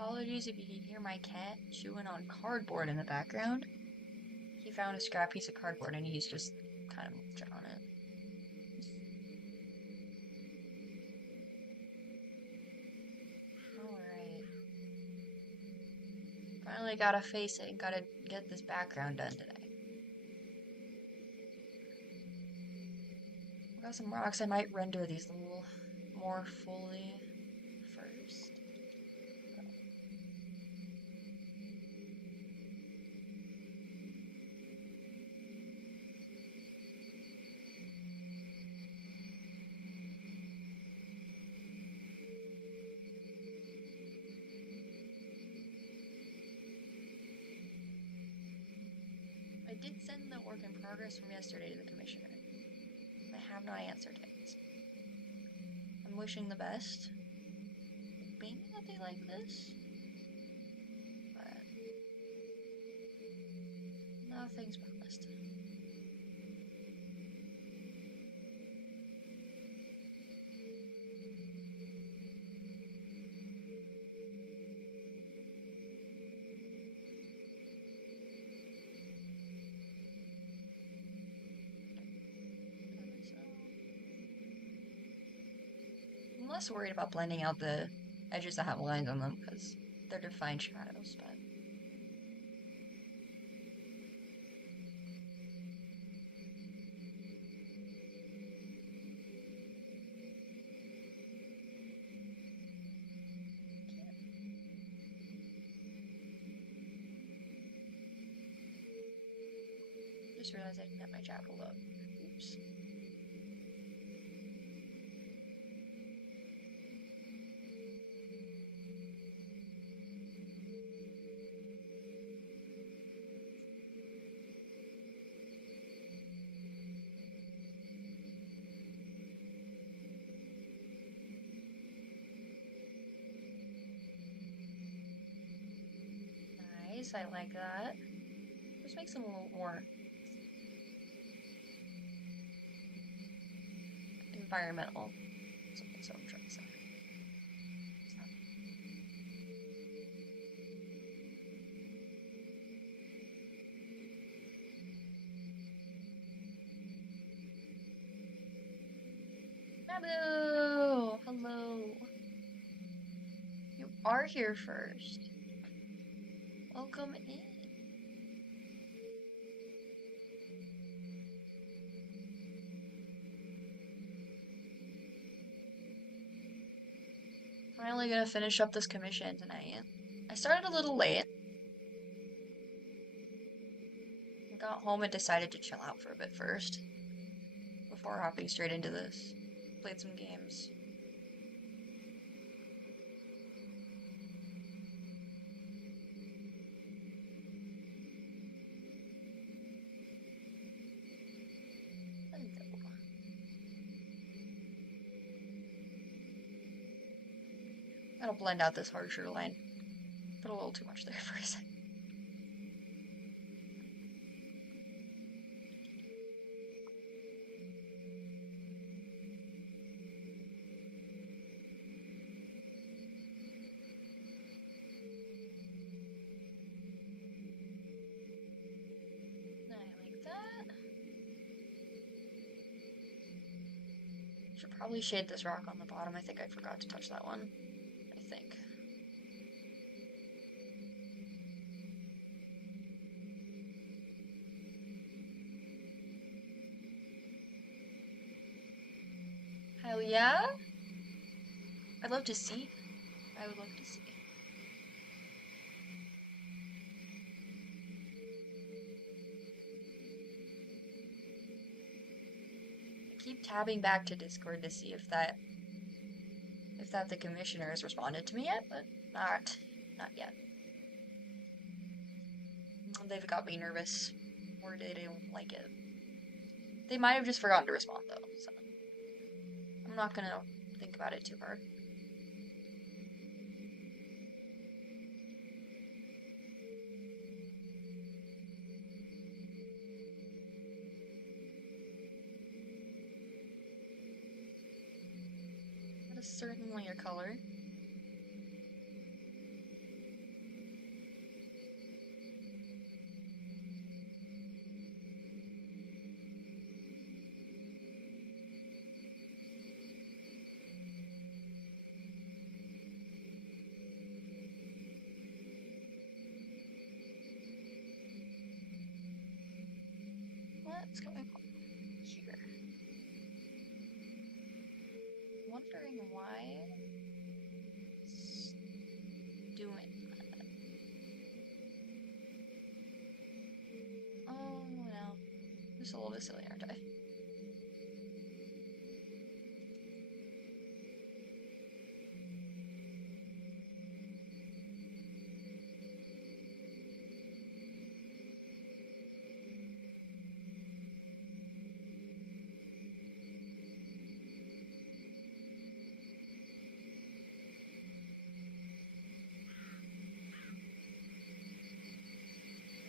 Apologies if you can hear my cat chewing on cardboard in the background. He found a scrap piece of cardboard and he's just kind of munching on it. Alright. Finally gotta face it and gotta get this background done today. I got some rocks. I might render these a little more fully first. I did send the work in progress from yesterday to the commissioner. I have not answered it. I'm wishing the best. Maybe that they like this. But nothing's promised. I'm less worried about blending out the edges that have lines on them because they're defined shadows, but just realized I didn't have my jackal up. Oops. Nice, I like that. Just makes them a little more environmental. So I'm trying to say. Hello! Hello! You are here first. Welcome in. Finally gonna finish up this commission tonight. I started a little late. I got home and decided to chill out for a bit first. Before hopping straight into this. Played some games. That'll blend out this harsher line. Put a little too much there for a second. I like that. Should probably shade this rock on the bottom. I think I forgot to touch that one. I think. Hell yeah? I'd love to see. I would love to see. I keep tabbing back to Discord to see if that the commissioner has responded to me yet, but not yet. They've got me nervous, or they don't like it. They might have just forgotten to respond though, so I'm not gonna think about it too hard. That is certainly a color. What's going on here? Wondering why it's doing that. Oh no. Just a little bit silly, aren't I?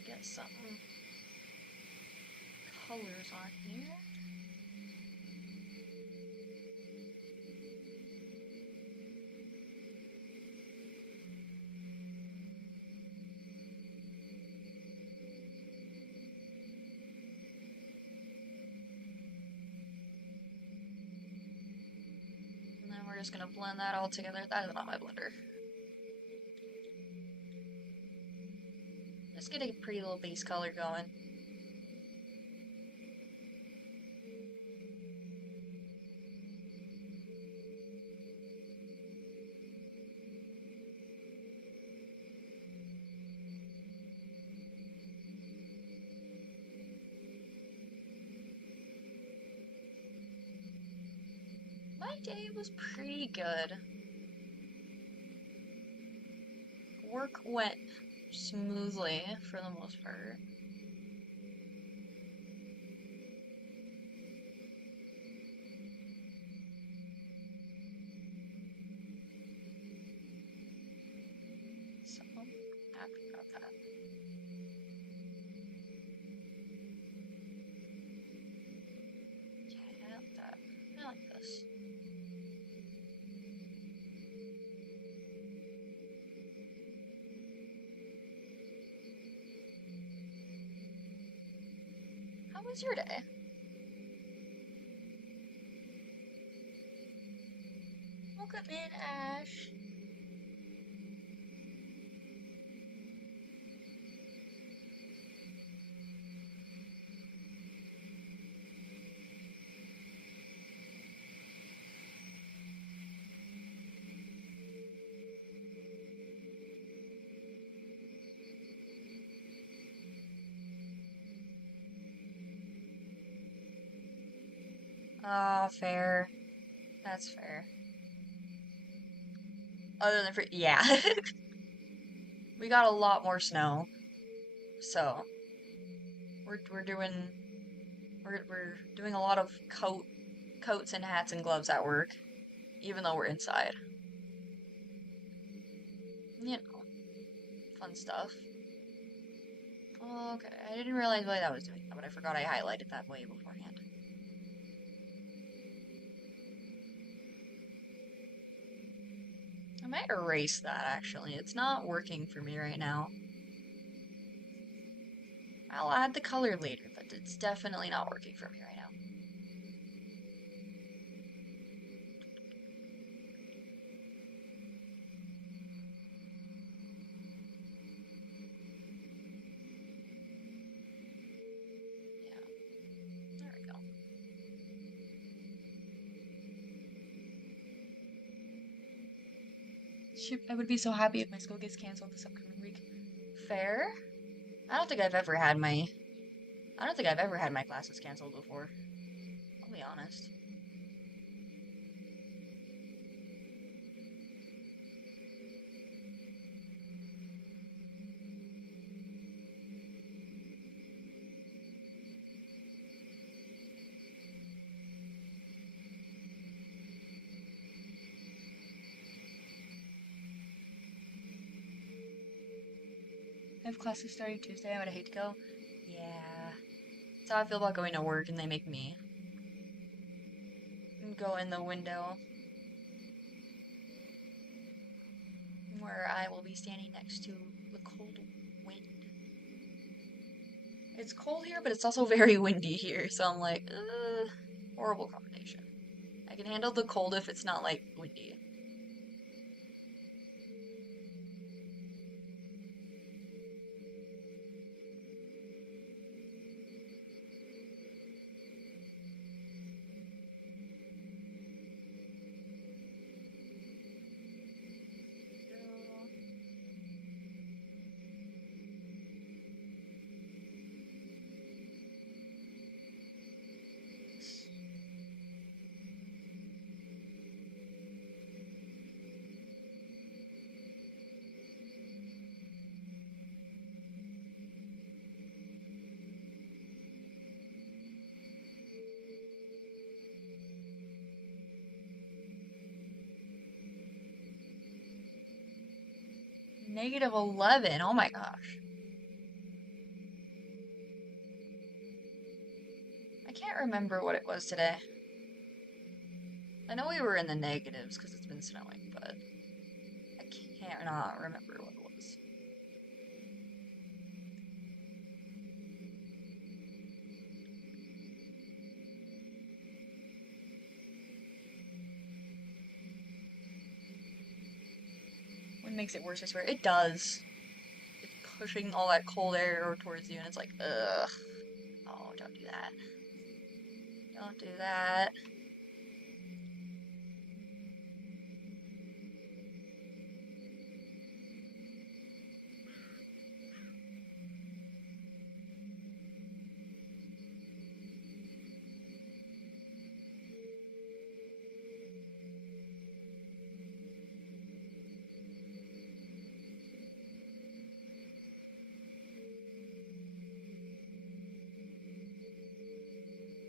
Get some colors on here. And then we're just gonna blend that all together. That is not my blender. Just get a pretty little base color going. My day was pretty good. Work went smoothly for the most part. So, happy about that. Yeah, I like this. How was your day? Welcome in, Ash. Ah, fair. That's fair. Other than for yeah. We got a lot more snow. So we're doing a lot of coats and hats and gloves at work, even though we're inside. You know, fun stuff. Okay, I didn't realize why that was doing that, but I forgot I highlighted that way beforehand. I might erase that, actually. It's not working for me right now. I'll add the color later, but it's definitely not working for me right now. Yeah, there we go. I would be so happy if my school gets canceled this upcoming week. Fair? I don't think I've ever had my classes canceled before. I'll be honest. I have classes starting Tuesday. I would hate to go. Yeah. That's how I feel about going to work and they make me go in the window where I will be standing next to the cold wind. It's cold here, but it's also very windy here, so I'm like, horrible combination. I can handle the cold if it's not, like, windy. -11. Oh my gosh. I can't remember what it was today. I know we were in the negatives because it's been snowing, but I can't not remember what it was. What makes it worse, I swear. It does. It's pushing all that cold air towards you, and it's like, ugh. Oh, don't do that. Don't do that.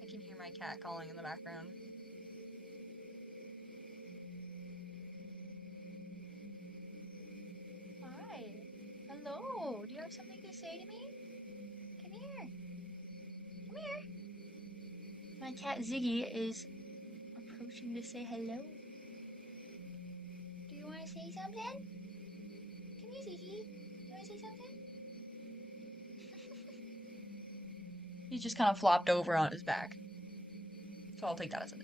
I can hear my cat calling in the background. Hi. Hello. Do you have something to say to me? Come here. Come here. My cat Ziggy is approaching to say hello. Do you want to say something? Come here, Ziggy. You want to say something? He's just kind of flopped over on his back. So I'll take that as a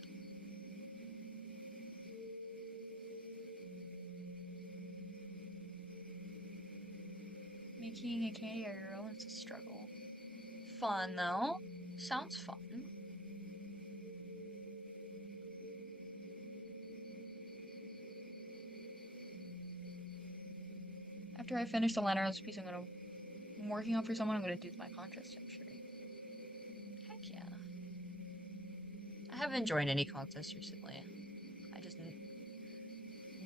Making a candy girl is a struggle. Fun, though. Sounds fun. After I finish the liner recipes I'm working on for someone, I'm gonna do my contest entry. Heck yeah. I haven't joined any contests recently. I just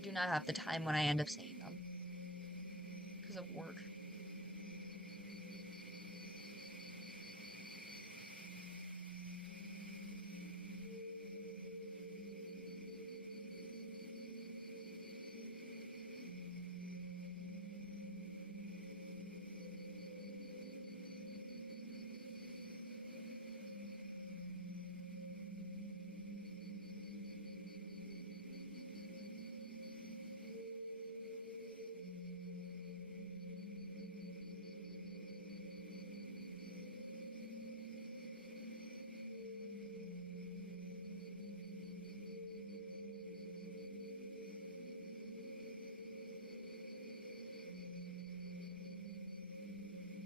do not have the time when I end up seeing them. Because of work.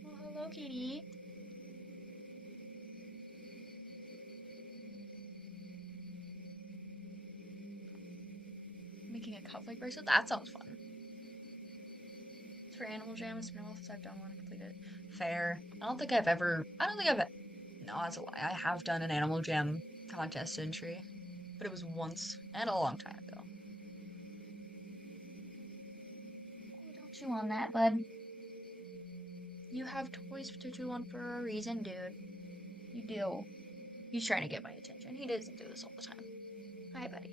Well, hello, kitty. Making a cup-like bracelet? That sounds fun. It's for Animal Jam. It's been a while since I've done one and completed it. Fair. I don't think I've no, that's a lie. I have done an Animal Jam contest entry. But it was once and a long time ago. Oh, don't chew on that, bud. You have toys to chew on for a reason, dude. You do. He's trying to get my attention. He doesn't do this all the time. Hi, buddy.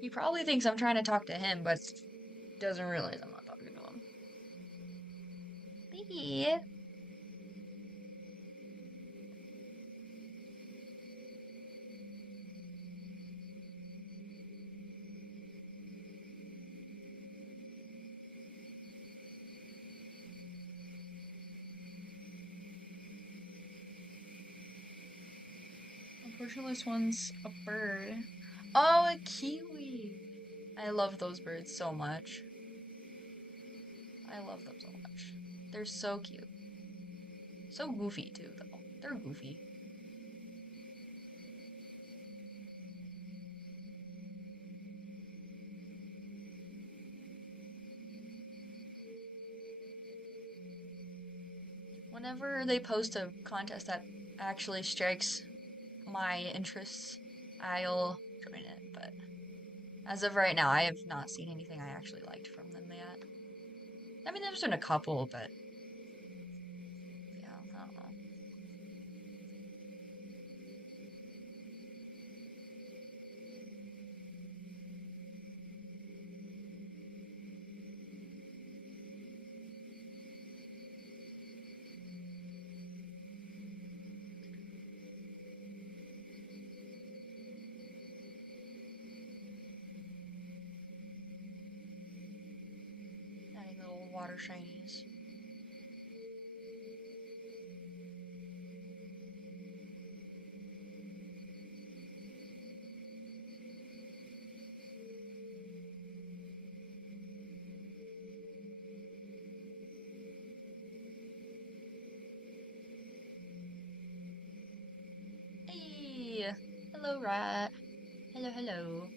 He probably thinks I'm trying to talk to him, but doesn't realize I'm not talking to him. Baby. Unfortunately, this one's a bird. Oh, a kiwi! I love those birds so much. I love them so much. They're so cute. So goofy, too, though. They're goofy. Whenever they post a contest that actually strikes my interests, I'll join it, but as of right now, I have not seen anything I actually liked from them yet. I mean, there's been a couple, but yeah, I don't know. shinies. Hey! Hello, rat. Hello, hello.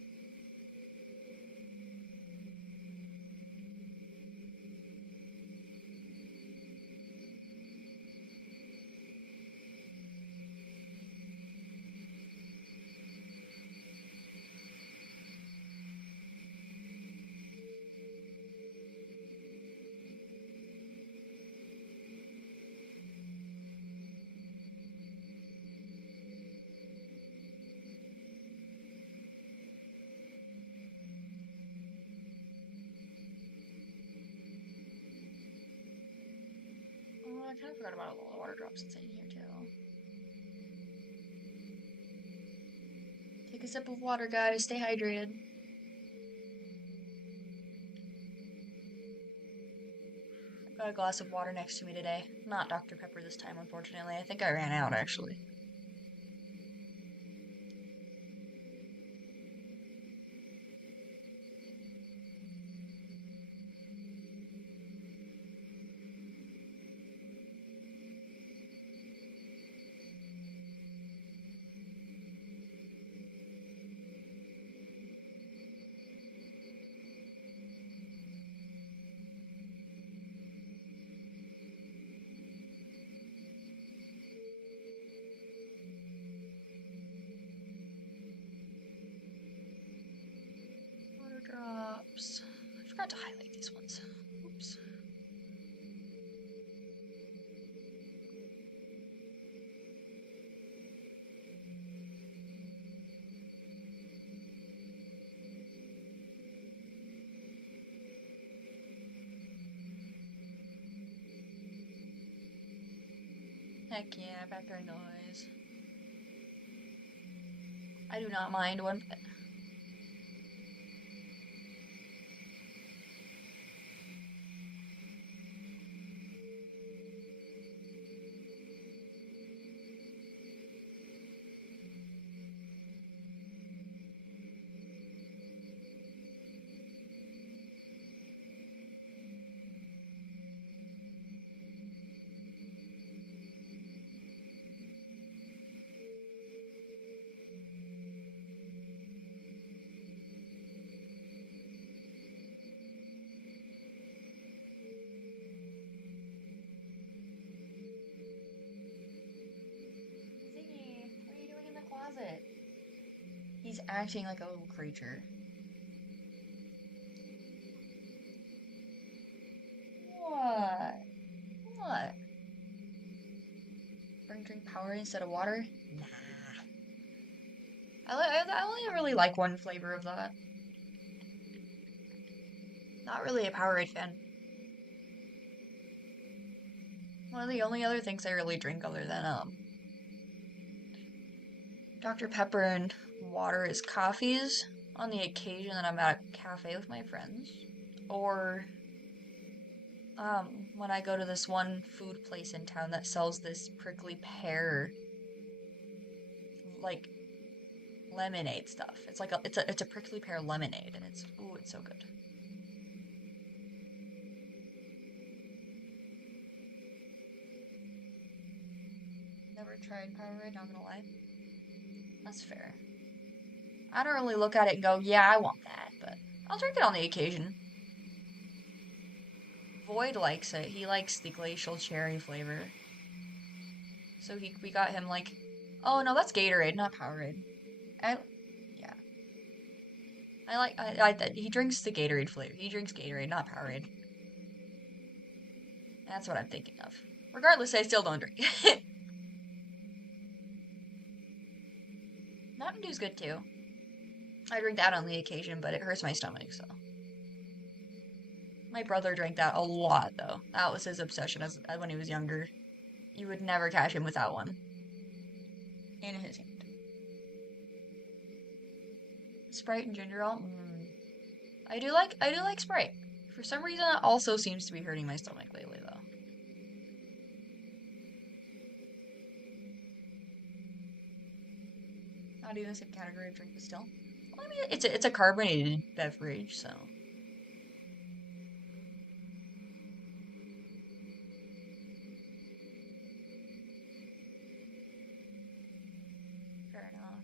Oh, I kind of forgot about all the water drops inside here, too. Take a sip of water, guys. Stay hydrated. I've got a glass of water next to me today. Not Dr. Pepper this time, unfortunately. I think I ran out, actually. Water drops. I forgot to highlight these ones. Oops. Heck yeah, background noise. I do not mind one bit. Ziggy, what are you doing in the closet? He's acting like a little creature. What? What? Drink power instead of water? Nah. I only really like one flavor of that. Not really a Powerade fan. One of the only other things I really drink other than Dr. Pepper and water is coffees on the occasion that I'm at a cafe with my friends. Or when I go to this one food place in town that sells this prickly pear like lemonade stuff. It's like it's a prickly pear lemonade and it's so good. Never tried Powerade, not gonna lie. That's fair. I don't really look at it and go, yeah, I want that, but I'll drink it on the occasion. Void likes it. He likes the glacial cherry flavor. So we got him like, oh no, that's Gatorade, not Powerade. Yeah. I like he drinks the Gatorade flavor. He drinks Gatorade, not Powerade. That's what I'm thinking of. Regardless, I still don't drink it. Mountain Dew's good too. I drink that on the occasion, but it hurts my stomach, so. My brother drank that a lot, though. That was his obsession as when he was younger. You would never catch him without one in his hand. Sprite and ginger ale. I do like Sprite. For some reason, it also seems to be hurting my stomach lately, though. Not even the same category of drink, but still. Well, I mean, it's a carbonated beverage, so. Fair enough.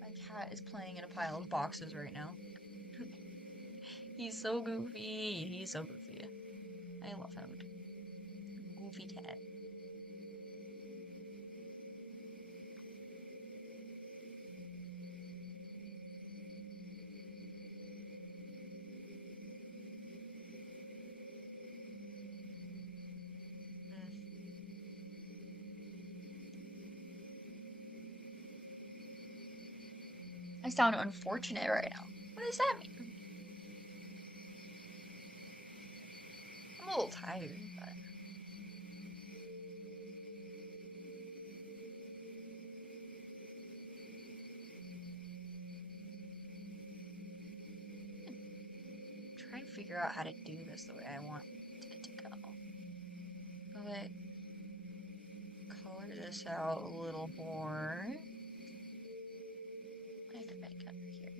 My cat is playing in a pile of boxes right now. He's so goofy. He's so goofy. I love him. Goofy cat. I sound unfortunate right now. What does that mean? I'm a little tired, but. Try and figure out how to do this the way I want it to go. But color this out a little more. I could make it under here.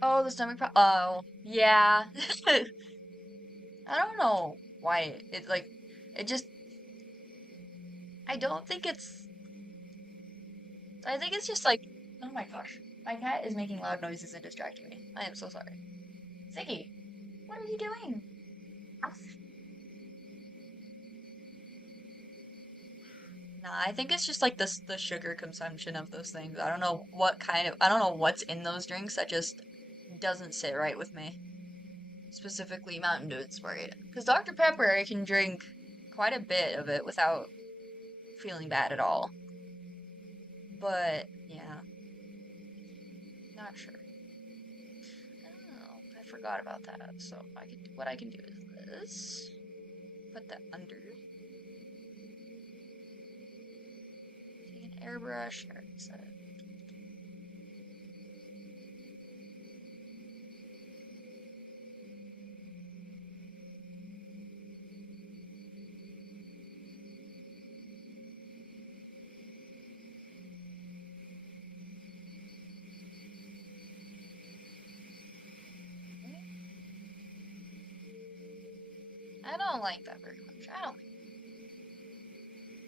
Oh, the stomach oh, yeah. I don't know why it like it just I don't think it's I think it's just like oh my gosh. My cat is making loud noises and distracting me. I am so sorry. Ziggy, what are you doing? Nah, I think it's just like the sugar consumption of those things. I don't know I don't know what's in those drinks that just doesn't sit right with me. Specifically Mountain Dew and Sprite. Because Dr. Pepper, I can drink quite a bit of it without feeling bad at all. But, yeah. Not sure. Oh, I forgot about that. So, what I can do is this. Put that under. Take an airbrush. There, set it. I don't like that very much. I don't.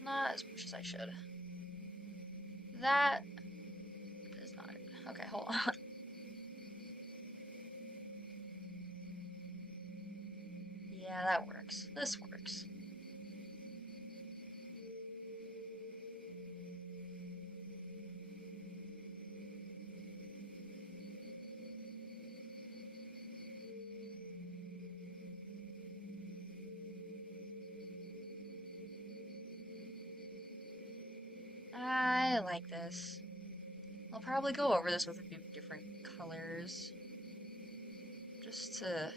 Not as much as I should. That is not it. Okay, hold on. Yeah, that works. This works. I like this. I'll probably go over this with a few different colors. Just to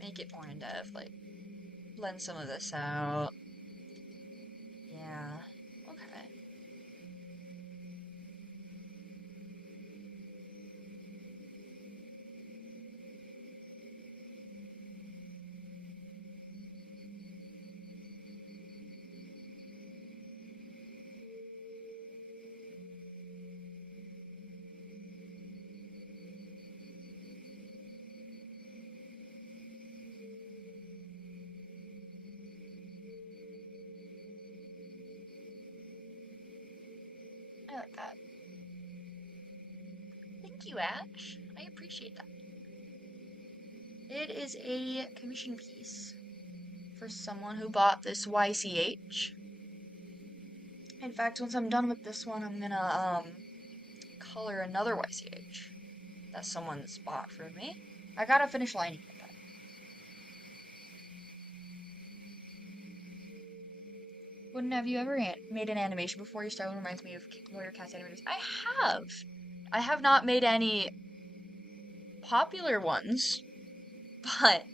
make it more in-depth, like, blend some of this out. Yeah. Okay. I like that. Thank you, Ash. I appreciate that. It is a commission piece for someone who bought this YCH. In fact, once I'm done with this one, I'm gonna, color another YCH that someone's bought for me. I gotta finish lining it. Wouldn't have you ever made an animation before? Your style reminds me of Warrior Cats animators. I have. I have not made any popular ones, but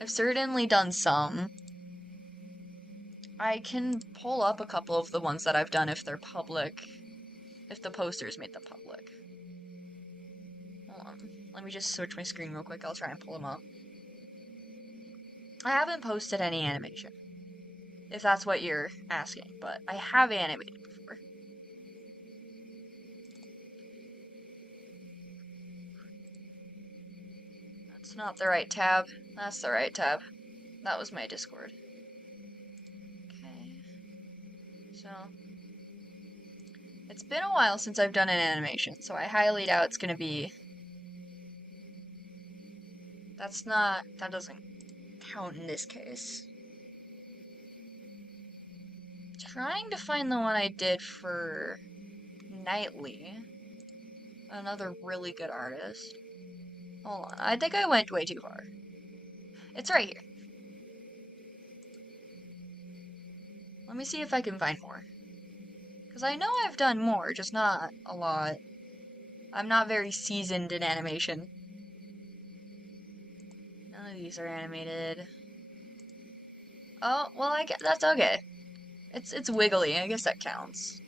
I've certainly done some. I can pull up a couple of the ones that I've done if they're public, if the posters made them public. Hold on. Let me just switch my screen real quick. I'll try and pull them up. I haven't posted any animation, if that's what you're asking, but I have animated before. That's not the right tab. That's the right tab. That was my Discord. Okay. So, it's been a while since I've done an animation, so I highly doubt it's gonna be... that doesn't count in this case. Trying to find the one I did for Nightly, another really good artist. Hold on, I think I went way too far. It's right here. Let me see if I can find more. Because I know I've done more, just not a lot. I'm not very seasoned in animation. None of these are animated. Oh, well, I guess that's okay. It's wiggly, I guess that counts.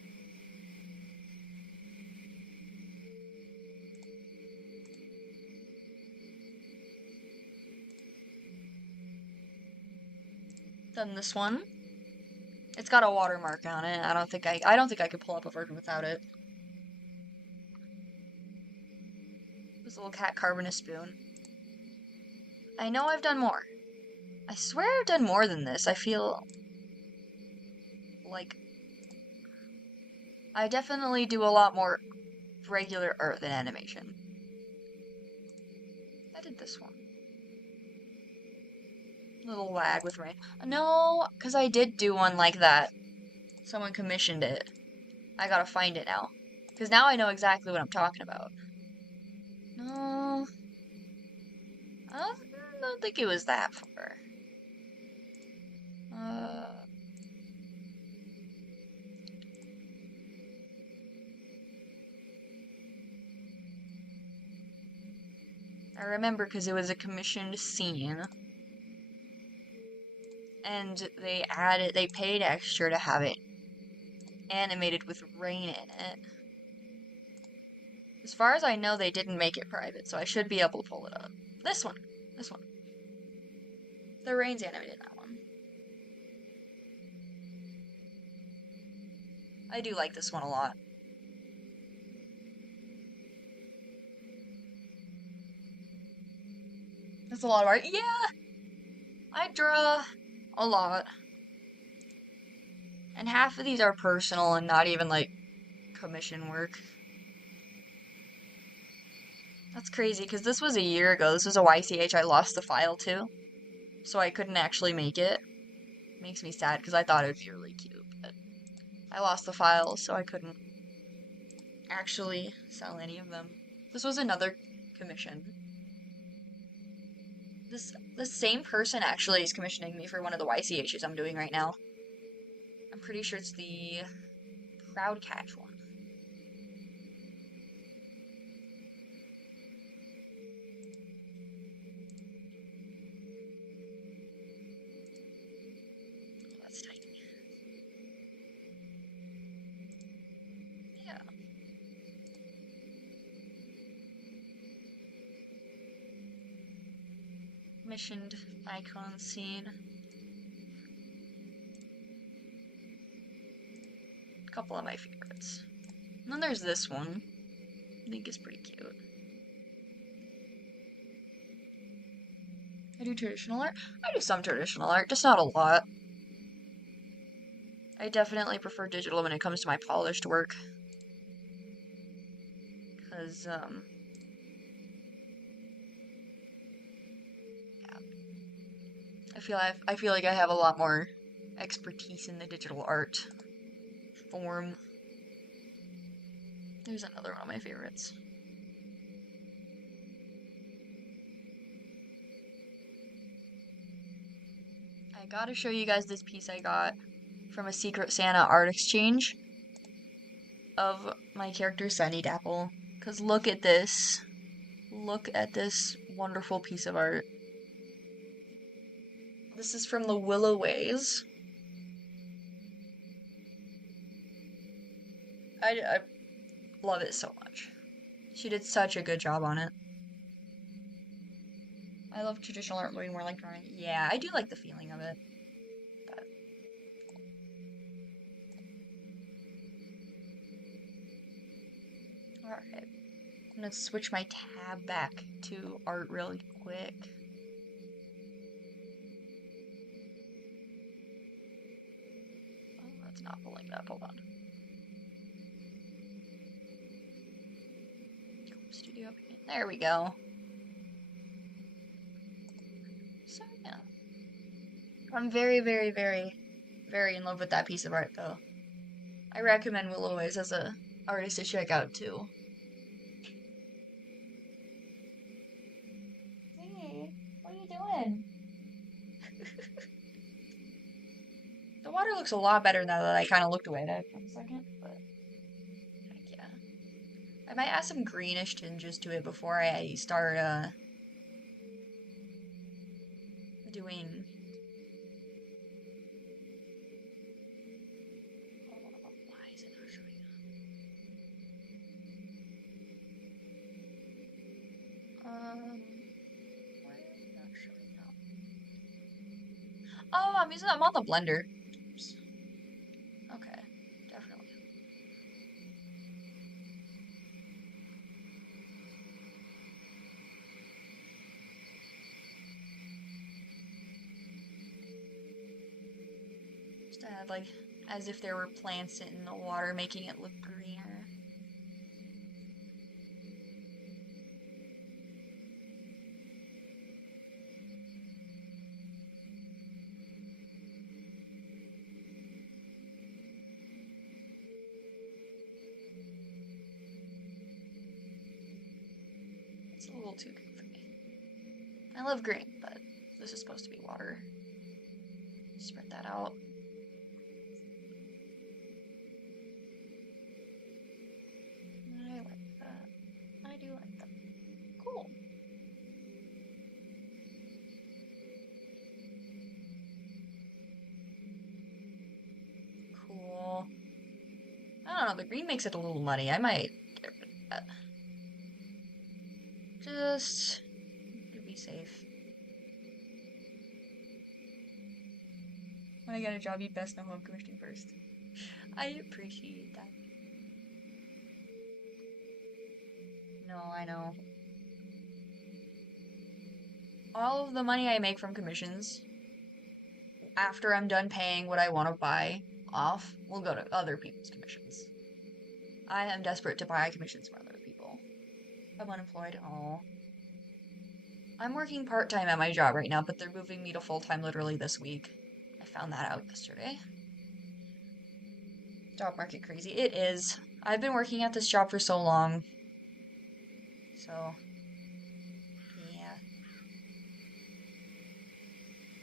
Done this one. It's got a watermark on it. I don't think I could pull up a version without it. This little cat carving a spoon. I know I've done more. I swear I've done more than this. I feel like I definitely do a lot more regular art than animation. I did this one. Little lag with rain. No, because I did do one like that. Someone commissioned it. I gotta find it now. Because now I know exactly what I'm talking about. No. I don't think it was that far. I remember because it was a commissioned scene. And they paid extra to have it animated with rain in it. As far as I know, they didn't make it private, so I should be able to pull it up. This one. The rain's animated in that one. I do like this one a lot. That's a lot of art. Yeah! I draw a lot. And half of these are personal and not even, like, commission work. That's crazy, because this was a year ago. This was a YCH I lost the file to. So I couldn't actually make it. Makes me sad, because I thought it would be really cute, but I lost the file, so I couldn't actually sell any of them. This was another commission. This same person actually is commissioning me for one of the YCHs I'm doing right now. I'm pretty sure it's the Proud Catch one. That's tight. Yeah. Commissioned icon scene. A couple of my favorites. And then there's this one. I think it's pretty cute. I do traditional art. I do some traditional art, just not a lot. I definitely prefer digital when it comes to my polished work. Because, yeah. I feel like I have a lot more expertise in the digital art form. There's another one of my favorites. I gotta show you guys this piece I got from a Secret Santa art exchange of my character Sunny Dapple. Because look at this. Look at this wonderful piece of art. This is from the Willow Ways. I love it so much. She did such a good job on it. I love traditional art way more like drawing. Yeah, I do like the feeling of it. But... Alright. I'm gonna switch my tab back to art really quick. Oh, that's not pulling it up. Hold on. Studio Paint. There we go. So yeah. I'm very, very, very, very in love with that piece of art though. I recommend Willow Ways as a artist to check out too. Hey, what are you doing? The water looks a lot better now that I kind of looked away at it for a second, but heck yeah. I might add some greenish tinges to it before I start doing... Why is it not showing up? Why is it not showing up? Oh, I'm on the blender. Oops. Okay, definitely. Just add like as if there were plants in the water, making it look greener. It's a little too green for me. I love green, but this is supposed to be water. Spread that out. I like that. I do like that. Cool. Cool. I don't know, the green makes it a little muddy. I might get rid of that. Just to be safe. When I get a job, you best know who I'm commissioning first. I appreciate that. No, I know. All of the money I make from commissions, after I'm done paying what I want to buy off, will go to other people's commissions. I am desperate to buy commissions from other people. I'm unemployed. Oh. I'm working part-time at my job right now, but they're moving me to full-time literally this week. I found that out yesterday. Job market crazy. It is. I've been working at this job for so long. So, yeah.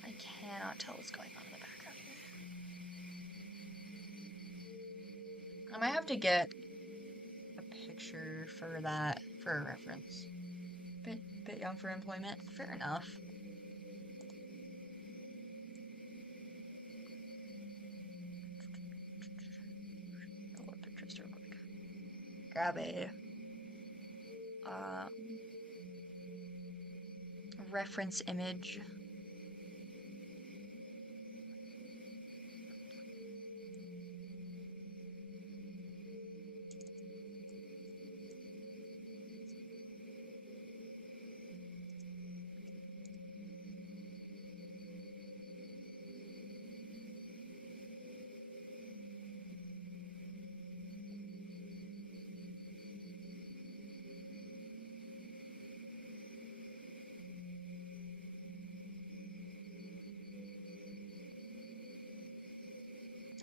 I cannot tell what's going on in the background here. I might have to get a picture for that for a reference. Bit young for employment. Fair enough. I'll look pictures real quick. Grab a reference image.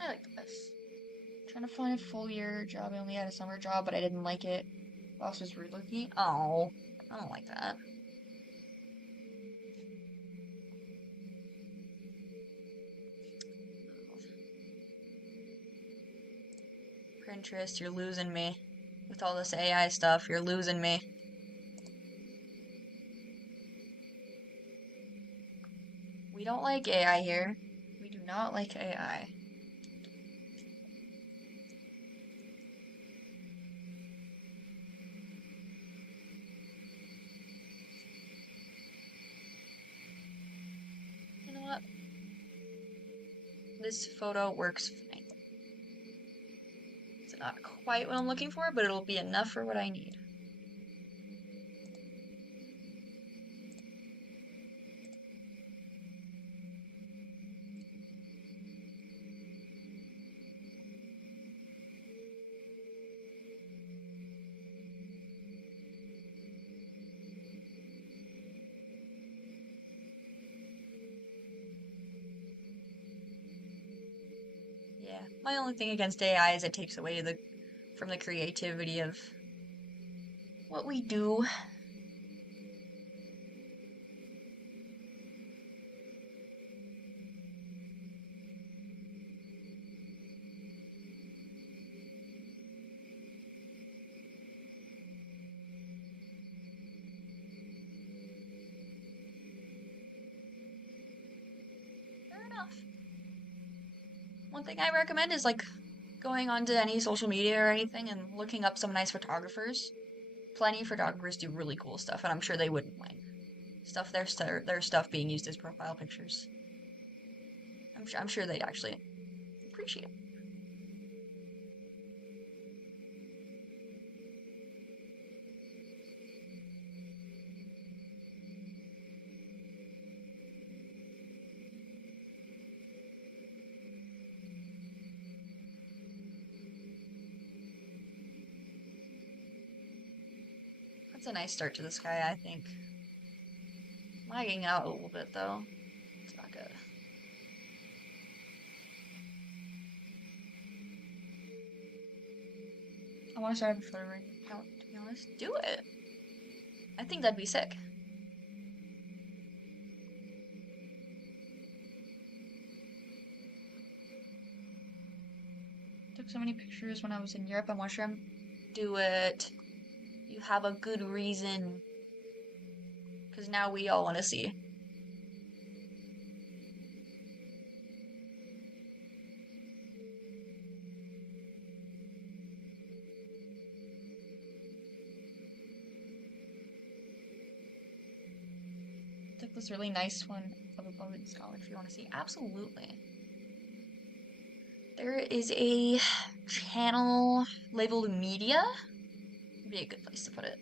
I like this. Trying to find a full year job. I only had a summer job, but I didn't like it. Boss was rude with me. Oh, I don't like that. Pinterest, you're losing me. With all this AI stuff, you're losing me. We don't like AI here. We do not like AI. You know what? This photo works fine. It's not quite what I'm looking for, but it'll be enough for what I need. Yeah, my only thing against AI is it takes away from the creativity of what we do. Fair enough. One thing I recommend is like going onto any social media or anything and looking up some nice photographers. Plenty of photographers do really cool stuff, and I'm sure they wouldn't mind their stuff being used as profile pictures. I'm sure they'd actually appreciate it. That's a nice start to the sky, I think. Lagging out a little bit though. It's not good. I want to start a photo account, to be honest. Do it. I think that'd be sick. Took so many pictures when I was in Europe. I want to do it. You have a good reason. Because now we all want to see. Took this really nice one of a boat in Scotland if you want to see. Absolutely. There is a channel labeled media. Would be a good place to put it.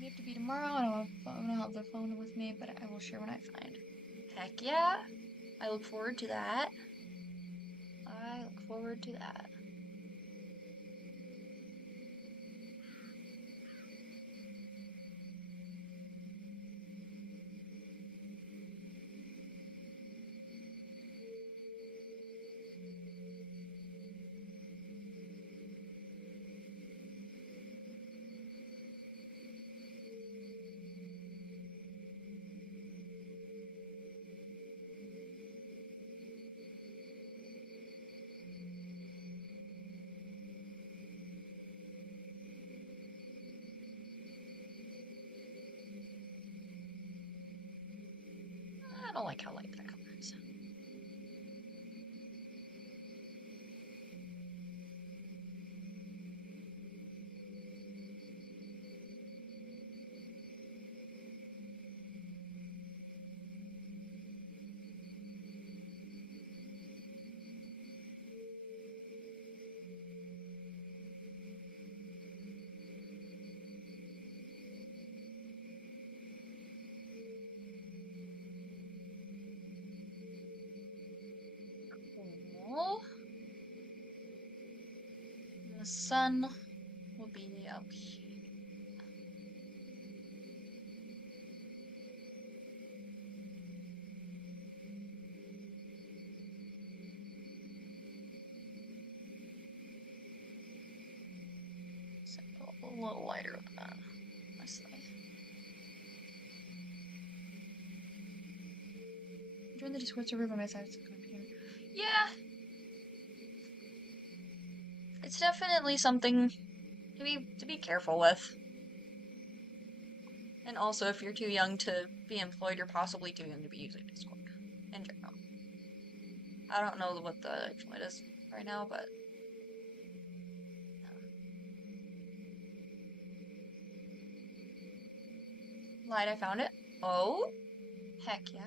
May have to be tomorrow. I don't have the phone with me, but I will share when I find. Heck yeah! I look forward to that. I look forward to that. I don't like how light that color is. sun will be up here. So a little lighter than that, honestly. Join the Discord server by my side. Yeah. It's definitely something to be careful with. And also, if you're too young to be employed, you're possibly too young to be using Discord in general. I don't know what the age limit is right now, but light, I found it. Oh, heck yeah.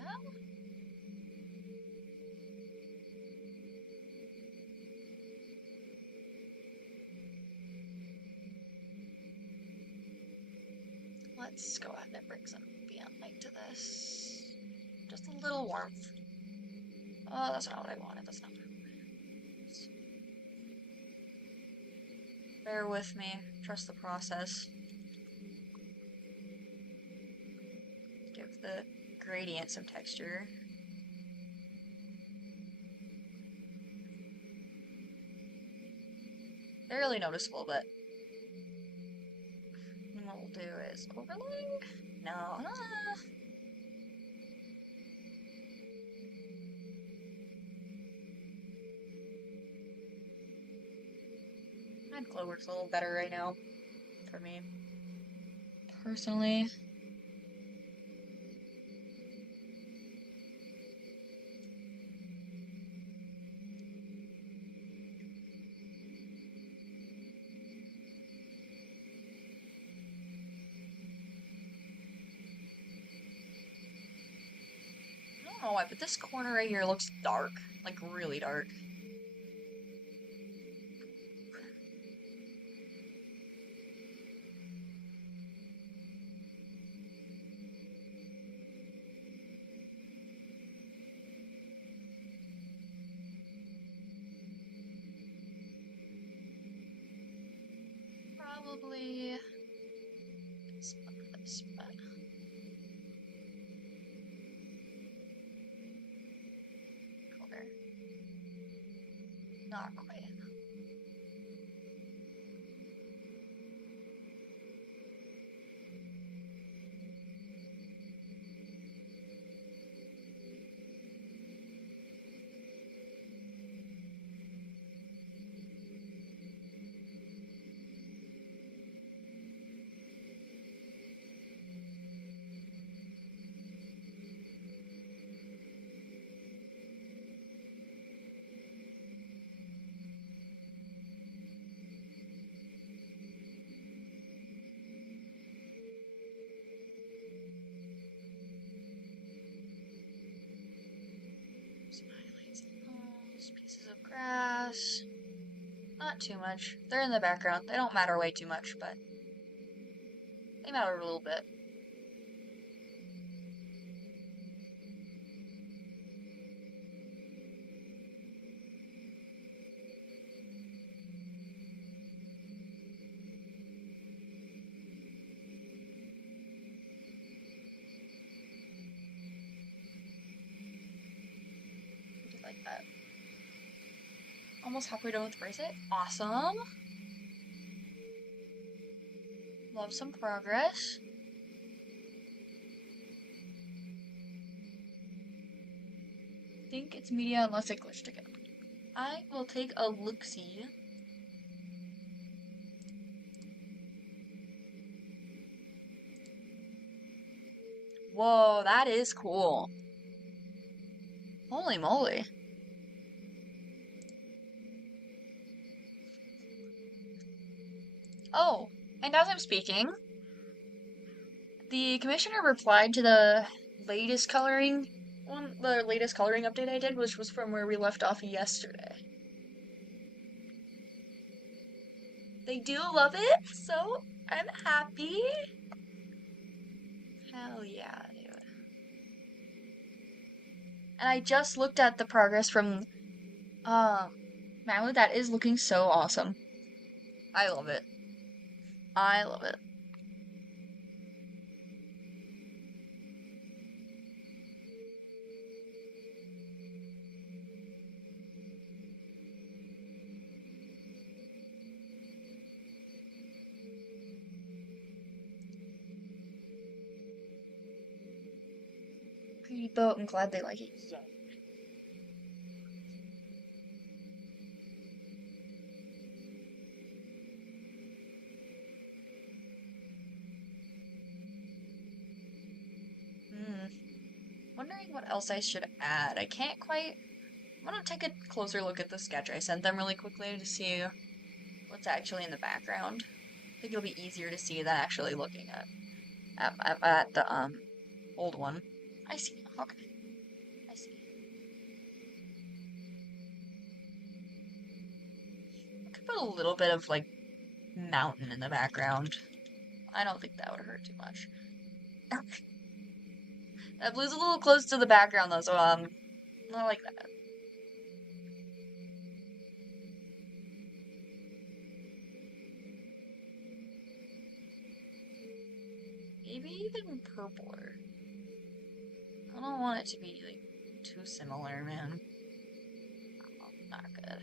Let's go ahead and bring some ambient light to this. Just a little warmth. Oh, that's not what I wanted. That's not what I wanted. Bear with me. Trust the process. Give the gradient some texture. Barely noticeable, but what we'll do is overlaying? No. Red glow works a little better right now for me, personally. I don't know why, but this corner right here looks dark, like really dark. Probably this, but corner. Not quite. Some highlights in those pieces of grass. Not too much. They're in the background. They don't matter way too much, but they matter a little bit. Like that. Almost halfway done with the bracelet. Awesome. Love some progress. I think it's media unless it glitched again. I will take a look-see. Whoa, that is cool. Holy moly. Oh, and as I'm speaking, the commissioner replied to the latest coloring update I did, which was from where we left off yesterday. They do love it, so I'm happy. Hell yeah, dude. And I just looked at the progress from Maui. That is looking so awesome. I love it. I love it. Pretty boat. I'm glad they like it. Yeah. Hmm. Wondering what else I should add. I can't quite. I'm gonna take a closer look at the sketch I sent them really quickly to see what's actually in the background. I think it'll be easier to see than actually looking at the old one. I see. Okay. I see. I could put a little bit of like mountain in the background. I don't think that would hurt too much. That blue's a little close to the background though, so not like that. Maybe even purpler. I don't want it to be like too similar, man. Oh, not good.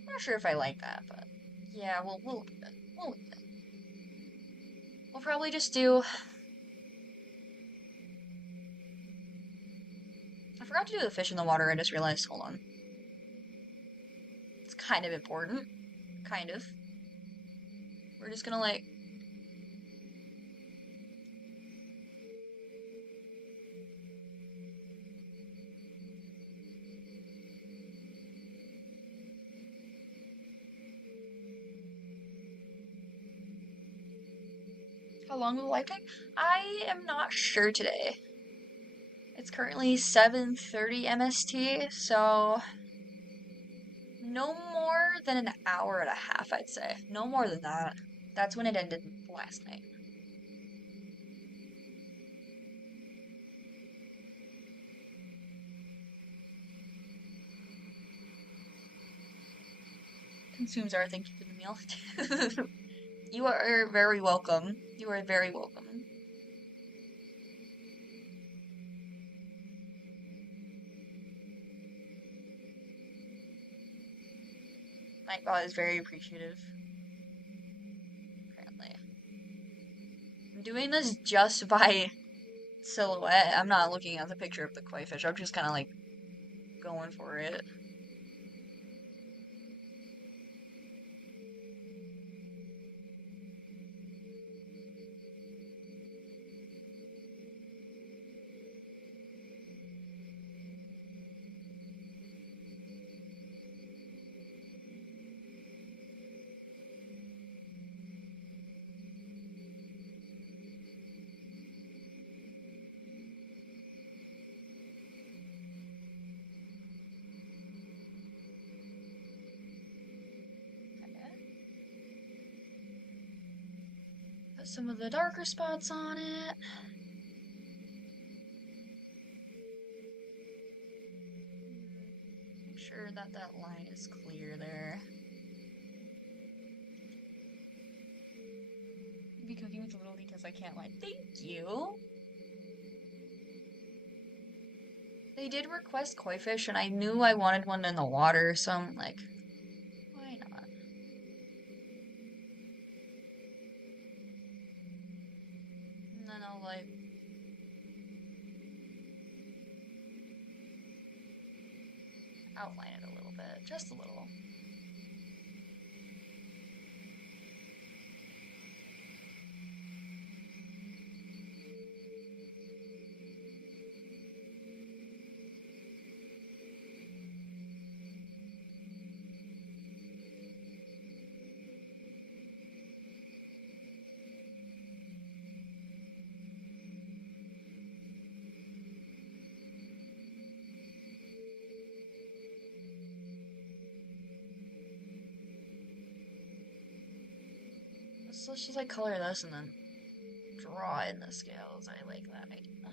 I'm not sure if I like that, but yeah, we'll leave it. We'll leave it. We'll probably just do. I forgot to do the fish in the water. I just realized. Hold on. It's kind of important. Kind of. We're just gonna like. How long will the light take? I am not sure today. It's currently 7:30 MST, so no more than an hour and a half, I'd say. No more than that. That's when it ended last night. Consumes our thank you for the meal. You are very welcome. You are very welcome. Nightbot is very appreciative. Apparently. I'm doing this just by silhouette. I'm not looking at the picture of the koi fish. I'm just kind of like going for it. Put some of the darker spots on it. Make sure that that line is clear there. Be cooking with the little details I can't lie. Thank you. They did request koi fish, and I knew I wanted one in the water, so I'm like, why not? And then I'll like outline it a little bit, just a little. Let's just like color this and then draw in the scales. I like that idea.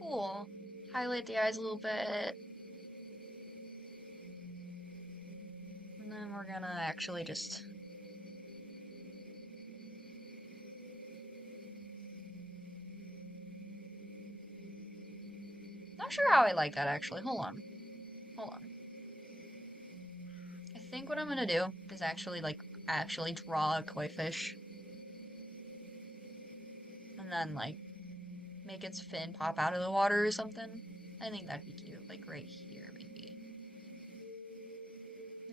Cool. highlight the eyes a little bit. And then we're gonna actually just... Not sure how I like that, actually. Hold on. I think what I'm gonna do is actually draw a koi fish. And then, like, make its fin pop out of the water or something. I think that'd be cute, like right here, maybe.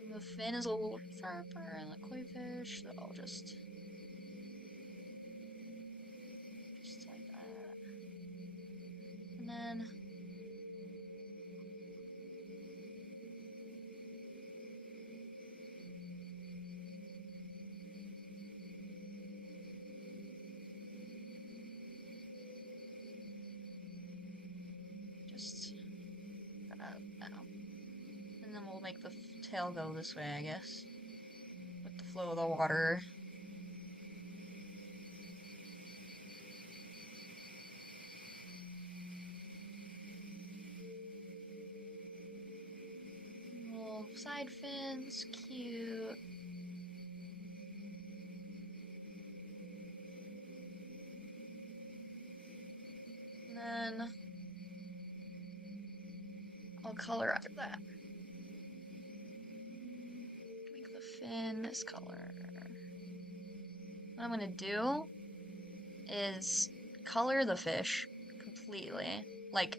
And the fin is a little sharper and the koi fish, so I'll just like that. And then just and then we'll make the tail go this way, I guess, with the flow of the water. Little side fins, cute. And then I'll color after that. Make the fin this color. What I'm gonna do is color the fish completely, like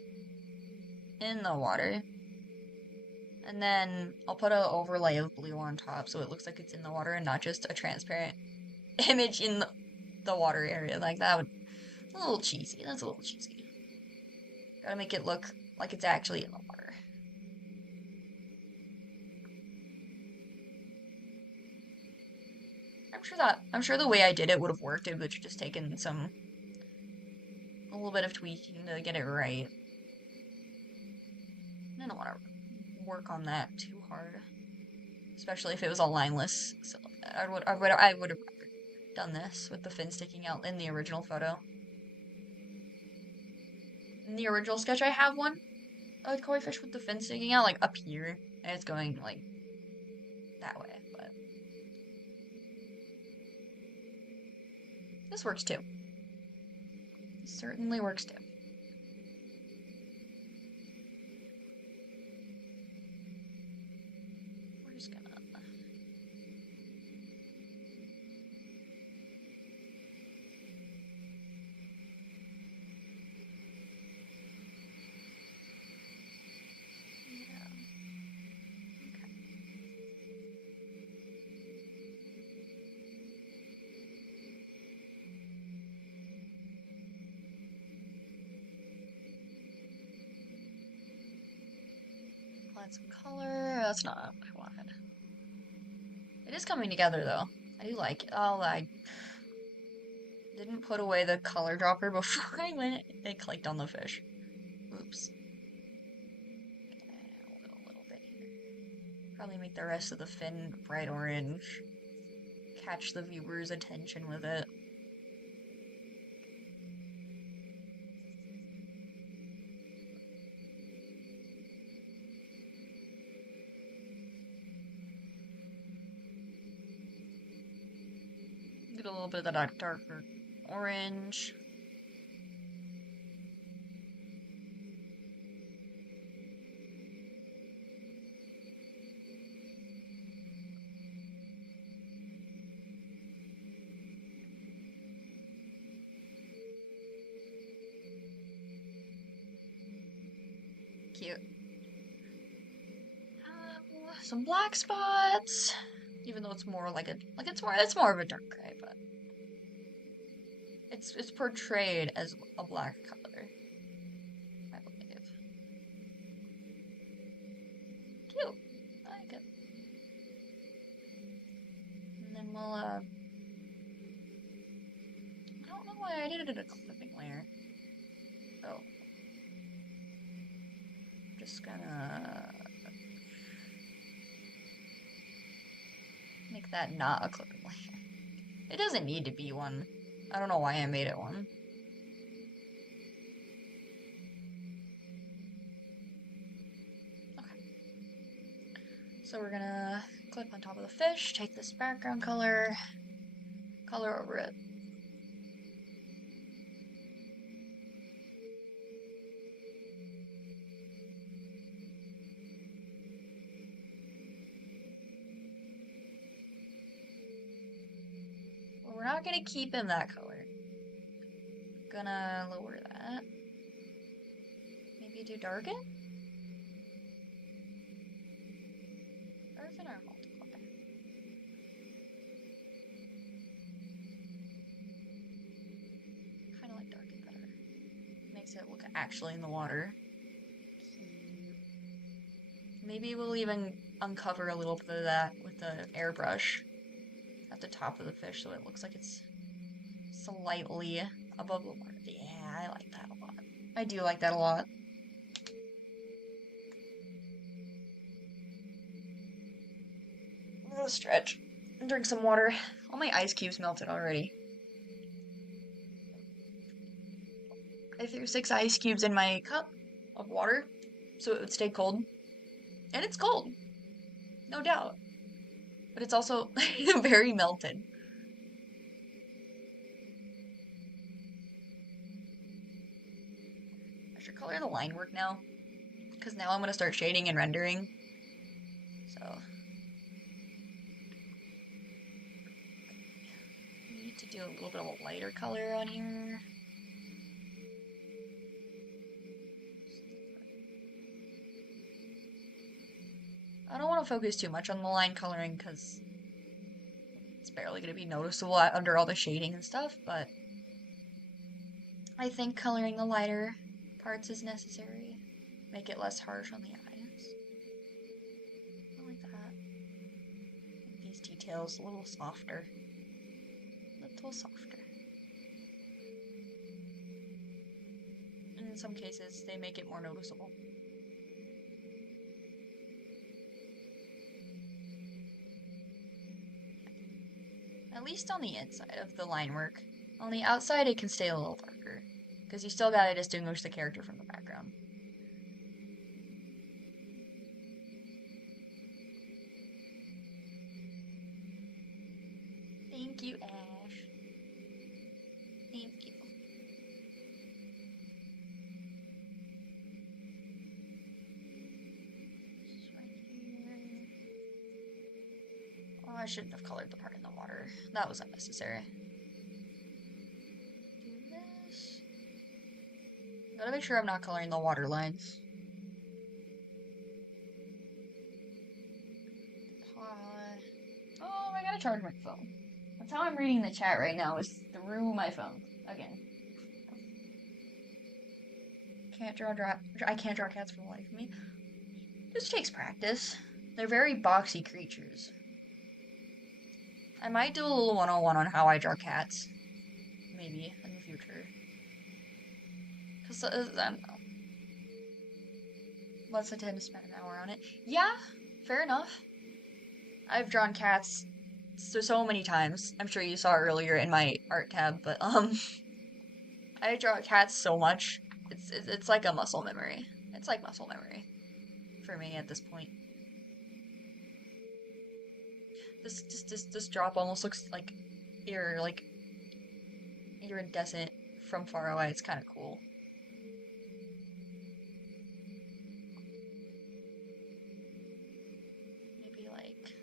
in the water. And then I'll put an overlay of blue on top so it looks like it's in the water and not just a transparent image in the water area. Like that would... a little cheesy. That's a little cheesy. Gotta make it look like it's actually in the water. I'm sure the way I did it would have worked. It would have just taken a little bit of tweaking to get it right. I don't want to work on that too hard, especially if it was all lineless. So I would have done this with the fin sticking out in the original photo. In the original sketch, I have a koi fish with the fin sticking out, like, up here, and it's going, like, that way, but this works too. It certainly works too. We're just gonna... add some color. That's not what I wanted. It is coming together though. I do like it. Oh, I didn't put away the color dropper before I went and clicked on the fish. Oops. Okay, a little bit here. Probably make the rest of the fin bright orange. Catch the viewer's attention with it. Get a little bit of that darker orange. Cute. Some black spots, even though it's more like it's more of a dark gray, but it's portrayed as a black color, I believe. Cute. I like it. And then we'll I don't know why I did it in a clipping layer. Oh. Just gonna make that not a clipping layer. It doesn't need to be one. I don't know why I made it one. So we're gonna clip on top of the fish, take this background color, color over it. Well, we're not gonna keep in that color. Gonna lower that. Maybe do darken? Darken or multiply? Kinda like darken better. Makes it look actually in the water. Maybe we'll even uncover a little bit of that with the airbrush at the top of the fish so it looks like it's slightly above the water. Yeah, I like that a lot. I do like that a lot. I'm gonna stretch and drink some water. All my ice cubes melted already. I threw 6 ice cubes in my cup of water so it would stay cold. And it's cold, no doubt. But it's also very melted. I should color the line work now, because now I'm going to start shading and rendering. So, need to do a little bit of a lighter color on here. I don't want to focus too much on the line coloring because it's barely going to be noticeable under all the shading and stuff, but I think coloring the lighter parts is necessary. Make it less harsh on the eyes. I like that. Make these details a little softer. A little softer. And in some cases, they make it more noticeable. At least on the inside of the line work. On the outside, it can stay a little darker, because you still gotta distinguish the character from the background. Thank you, Ash. Thank you. Oh, I shouldn't have colored the part in the water. That was unnecessary. Do this. Gotta make sure I'm not coloring the water lines. Oh, I gotta charge my phone. That's how I'm reading the chat right now, is through my phone. Again. I can't draw cats for the life of me. Just takes practice. They're very boxy creatures. I might do a little 101 on how I draw cats. Maybe, in the future. Because, let's intend to spend an hour on it. Yeah, fair enough. I've drawn cats so many times. I'm sure you saw earlier in my art tab, but, I draw cats so much. It's like a muscle memory. It's like muscle memory for me at this point. This drop almost looks like iridescent from far away. It's kind of cool. Maybe like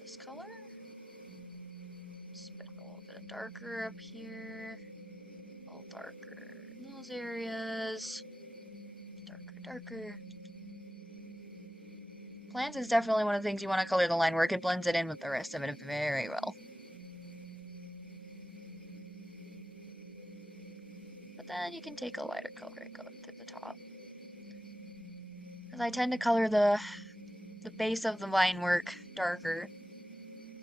this color. Spin a little bit of darker up here. A little darker in those areas. Darker. Plants is definitely one of the things you want to color the line work. It blends it in with the rest of it very well. But then you can take a lighter color and go to the top. Because I tend to color the base of the line work darker,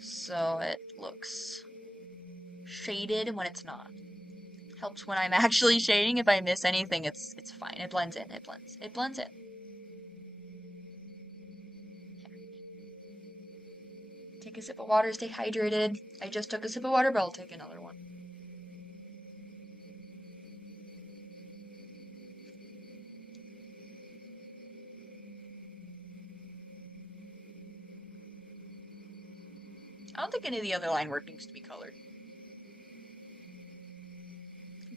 so it looks shaded when it's not. Helps when I'm actually shading. If I miss anything, it's fine. It blends in. It blends in. Take a sip of water, stay hydrated. I just took a sip of water, but I'll take another one. I don't think any of the other line work needs to be colored.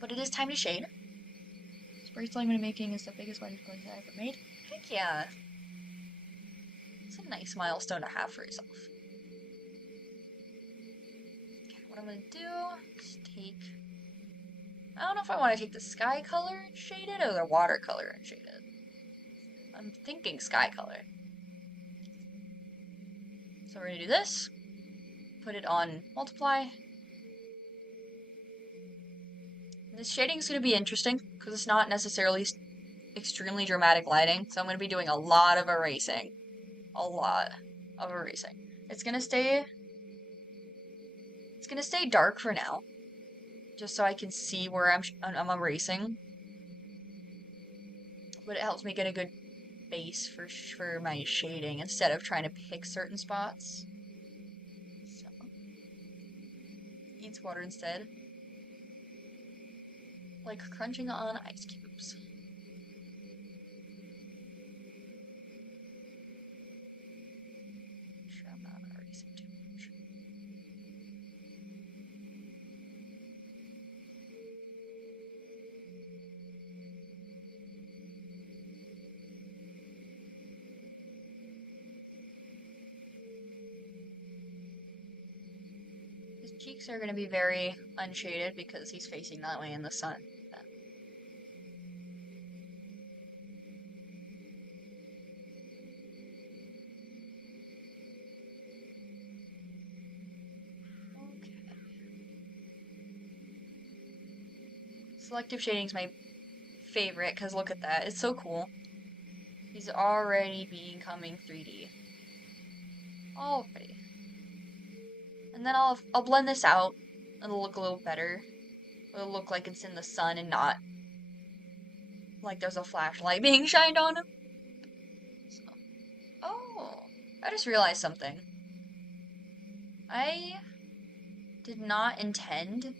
But it is time to shade. Spray slime I'm making is the biggest white place I ever made. Heck yeah. It's a nice milestone to have for yourself. Okay, what I'm gonna do is take... I don't know if I want to take the sky color and shade it or the watercolor and shade it. I'm thinking sky color. So we're gonna do this. Put it on multiply. This shading is going to be interesting because it's not necessarily extremely dramatic lighting, so I'm going to be doing a lot of erasing. A lot of erasing. It's going to stay dark for now, just so I can see where I'm erasing. But it helps me get a good base for my shading instead of trying to pick certain spots. So, eats water instead. Like crunching on ice cubes. Sure, I'm not erasing too much. His cheeks are going to be very unshaded because he's facing that way in the sun. Selective shading is my favorite because look at that. It's so cool. He's already becoming 3D. Already. And then I'll blend this out. It'll look a little better. It'll look like it's in the sun and not like there's a flashlight being shined on him. So. Oh, I just realized something. I did not intend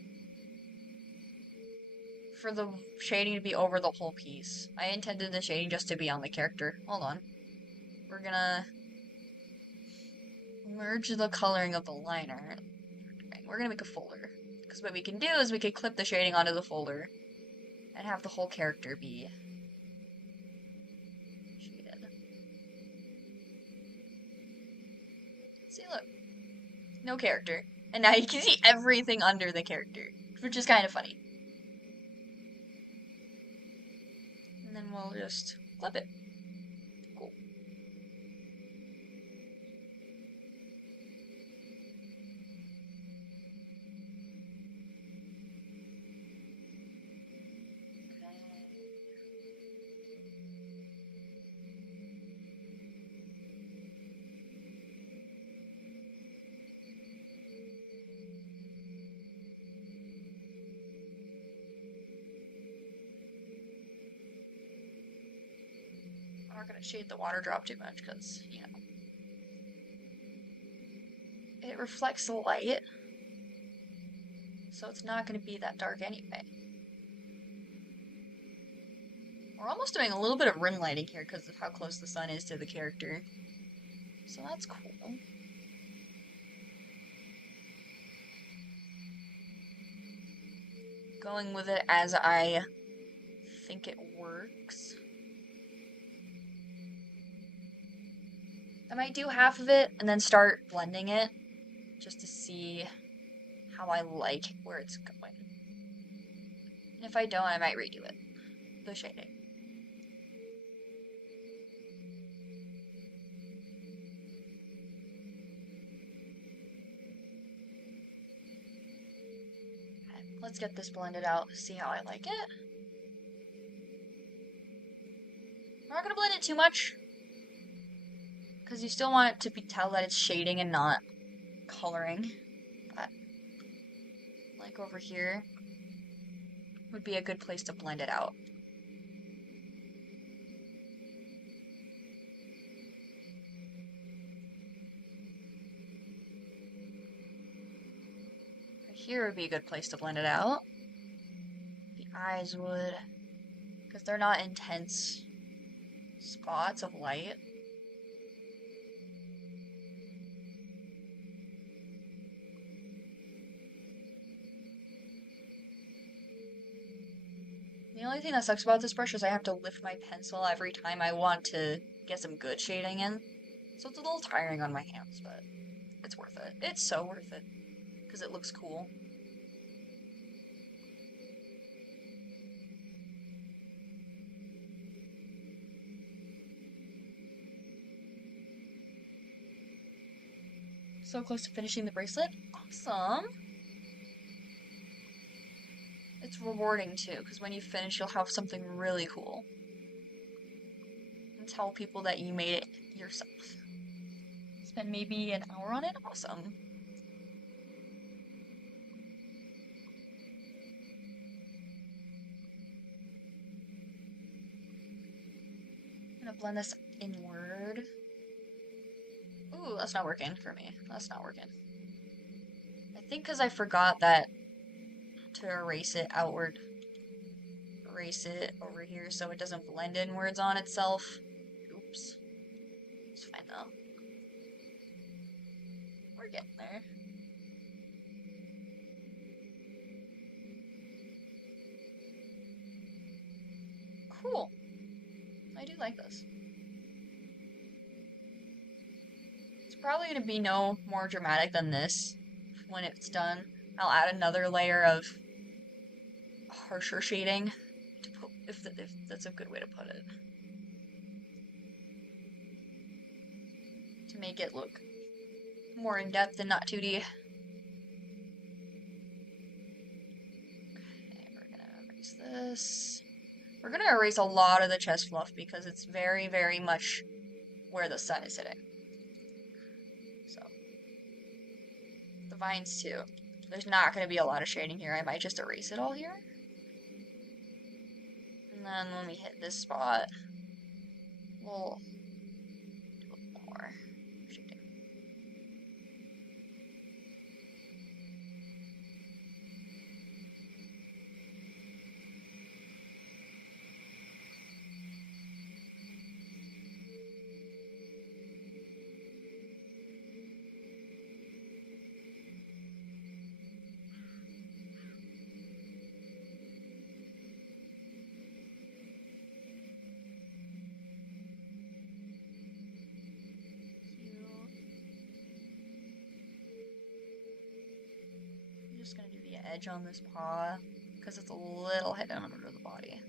for the shading to be over the whole piece. I intended the shading just to be on the character. Hold on. We're gonna merge the coloring of the liner. Okay, we're gonna make a folder. Because what we can do is we can clip the shading onto the folder and have the whole character be shaded. See, look. No character. And now you can see everything under the character, which is kind of funny. And then we'll just clip it. Cool. I'm not gonna shade the water drop too much because, you know, it reflects the light, so it's not gonna be that dark anyway. We're almost doing a little bit of rim lighting here because of how close the sun is to the character. So that's cool. Going with it as I think it works. I might do half of it and then start blending it just to see how I like where it's going. And if I don't, I might redo it. The shading. Okay, let's get this blended out, see how I like it. I'm not gonna blend it too much, because you still want it to tell that it's shading and not coloring. But, like over here, would be a good place to blend it out. Right here would be a good place to blend it out. The eyes would, because they're not intense spots of light. only thing that sucks about this brush is I have to lift my pencil every time I want to get some good shading in. So it's a little tiring on my hands, but it's worth it. It's so worth it. Because it looks cool. So close to finishing the bracelet. Awesome. It's rewarding too, because when you finish, you'll have something really cool. And tell people that you made it yourself. Spend maybe an hour on it? Awesome. I'm gonna blend this inward. Ooh, that's not working for me. That's not working. I think because I forgot that to erase it outward. Erase it over here so it doesn't blend inwards on itself. Oops. It's fine though. We're getting there. Cool. I do like this. It's probably going to be no more dramatic than this when it's done. I'll add another layer of harsher shading, to put, if that's a good way to put it. To make it look more in-depth and not 2D. Okay, we're going to erase this. We're going to erase a lot of the chest fluff because it's very, very much where the sun is hitting. So, the vines too. There's not going to be a lot of shading here. I might just erase it all here. And then when we hit this spot, we'll do a little more shading. I'm just gonna do the edge on this paw because it's a little hidden under the body.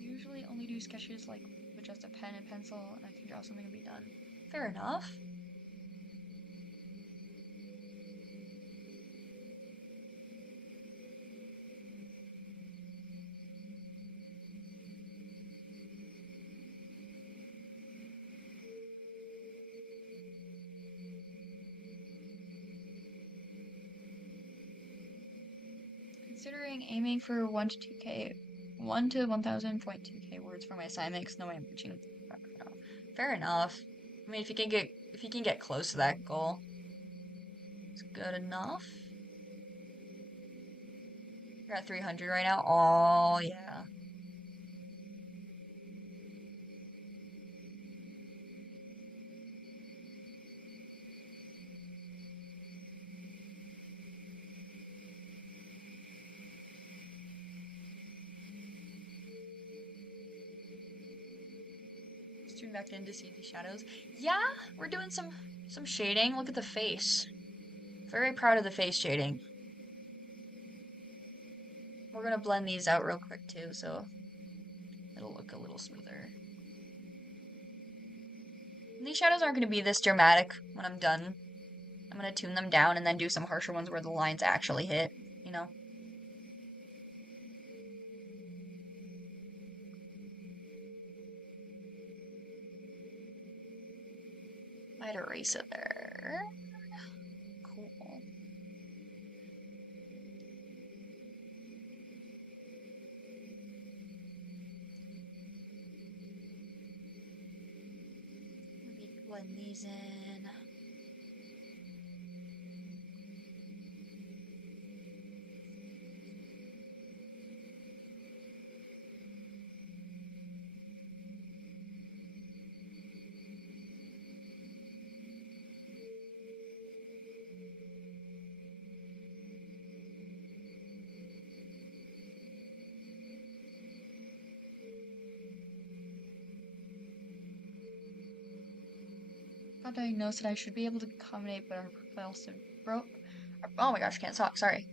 Usually only do sketches like with just a pen and pencil and I can draw something and be done. Fair enough. Considering aiming for 1 to 2K, 1 to 1000.2K words for my assignment, because no way I'm reaching. Fair enough. I mean, if you can get close to that goal, it's good enough. You're at 300 right now. Oh yeah. Zoom back in to see the shadows. Yeah, we're doing some shading. Look at the face. Very proud of the face shading. We're gonna blend these out real quick too, so it'll look a little smoother. And these shadows aren't gonna be this dramatic when I'm done. I'm gonna tune them down and then do some harsher ones where the lines actually hit, you know? Might erase it there. Cool. Maybe blend these in. got diagnosed and I should be able to accommodate, but our profile also oh my gosh, can't talk, sorry.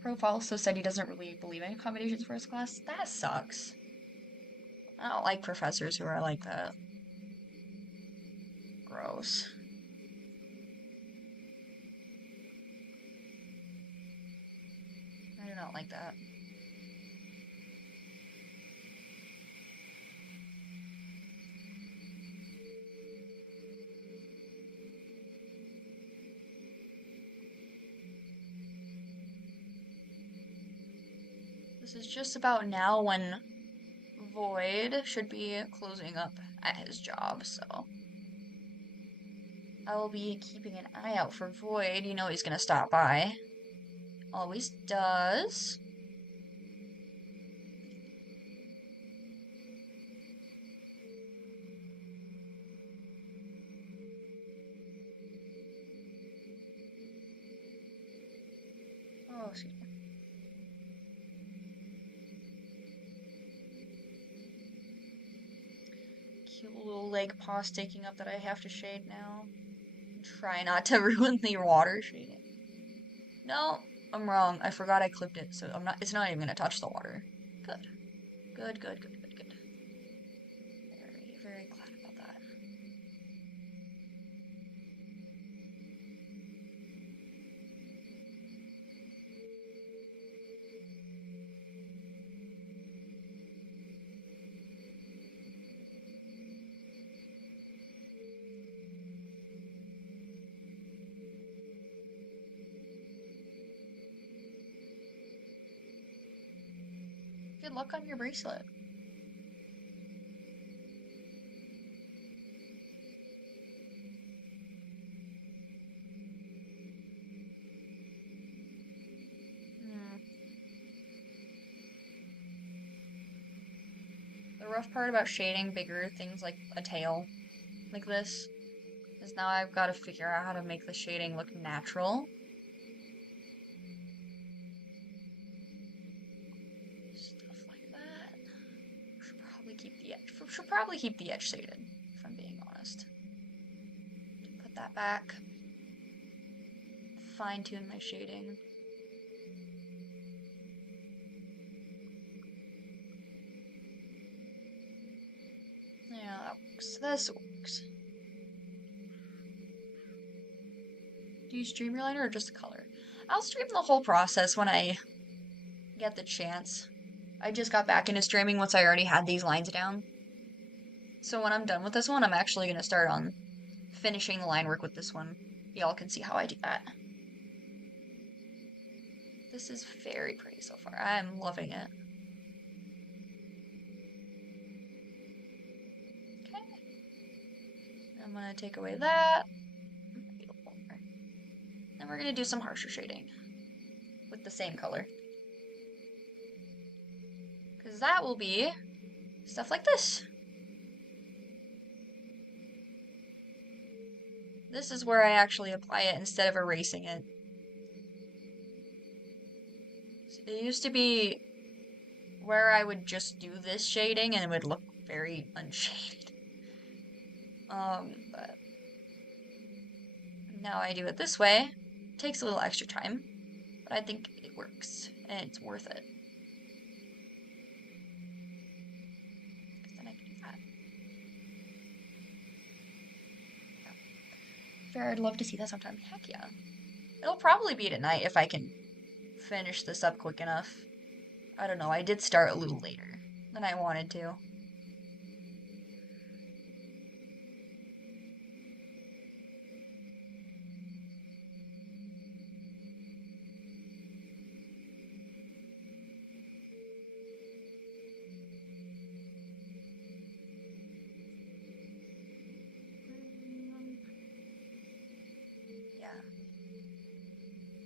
Profile also said he doesn't really believe in accommodations for his class. That sucks. I don't like professors who are like that. Gross. I do not like that. This is just about now when Void should be closing up at his job, so I will be keeping an eye out for Void. You know he's gonna stop by. Always does. Oh, excuse me. Cute little leg paw sticking up that I have to shade now. Try not to ruin the water shading. No, I'm wrong. I forgot I clipped it, so it's not even gonna touch the water. Good. Good, good, good, good, good. Very, very glad about that. Good luck on your bracelet. The rough part about shading bigger things like a tail like this is now I've got to figure out how to make the shading look natural. Stuff like that. Should probably keep the edge shaded, if I'm being honest. Put that back. Fine tune my shading. Yeah, that works. This works. Do you stream your liner or just the color? I'll stream the whole process when I get the chance. I just got back into streaming once I already had these lines down. So when I'm done with this one, I'm actually going to start on finishing the line work with this one. Y'all can see how I do that. This is very pretty so far. I'm loving it. Okay. I'm going to take away that. Then we're going to do some harsher shading with the same color. Because that will be stuff like this. This is where I actually apply it instead of erasing it. It used to be where I would just do this shading and it would look very unshaded. But now I do it this way. It takes a little extra time, but I think it works and it's worth it. Then I can do that. Yeah. Fair, I'd love to see that sometime. Heck yeah. It'll probably be tonight if I can finish this up quick enough. I don't know, I did start a little later than I wanted to.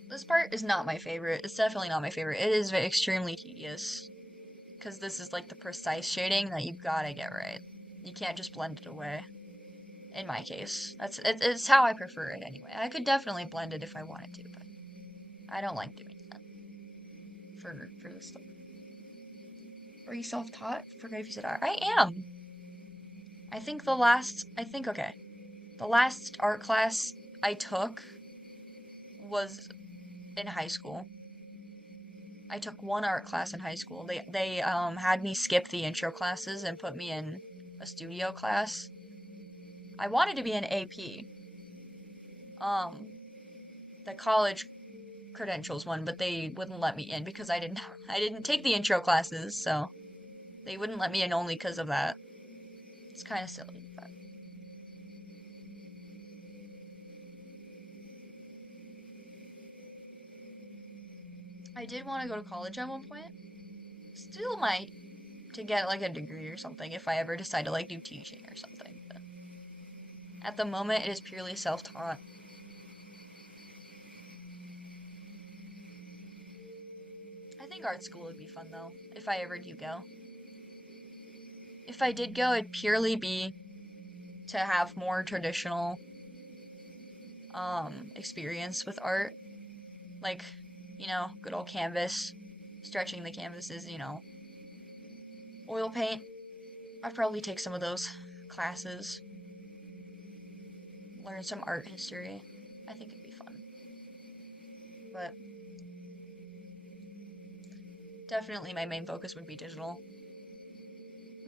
This part is not my favorite. It's definitely not my favorite. It is extremely tedious. Because this is like the precise shading that you gotta get right. You can't just blend it away. In my case. It's how I prefer it anyway. I could definitely blend it if I wanted to, but I don't like doing that. For this stuff. Are you self-taught? Forget if you said I am. I think okay. The last art class I took was in high school. I took one art class in high school. They had me skip the intro classes and put me in a studio class. I wanted to be an AP. The college credentials one, but they wouldn't let me in because I didn't take the intro classes, so they wouldn't let me in only because of that. It's kind of silly, but I did want to go to college at one point. Still might to get like a degree or something if I ever decide to like do teaching or something. But at the moment, it is purely self-taught. I think art school would be fun though, if I ever do go. If I did go, it'd purely be to have more traditional experience with art. Like, good old canvas, stretching the canvases, oil paint. I'd probably take some of those classes, learn some art history. I think it'd be fun. But definitely my main focus would be digital.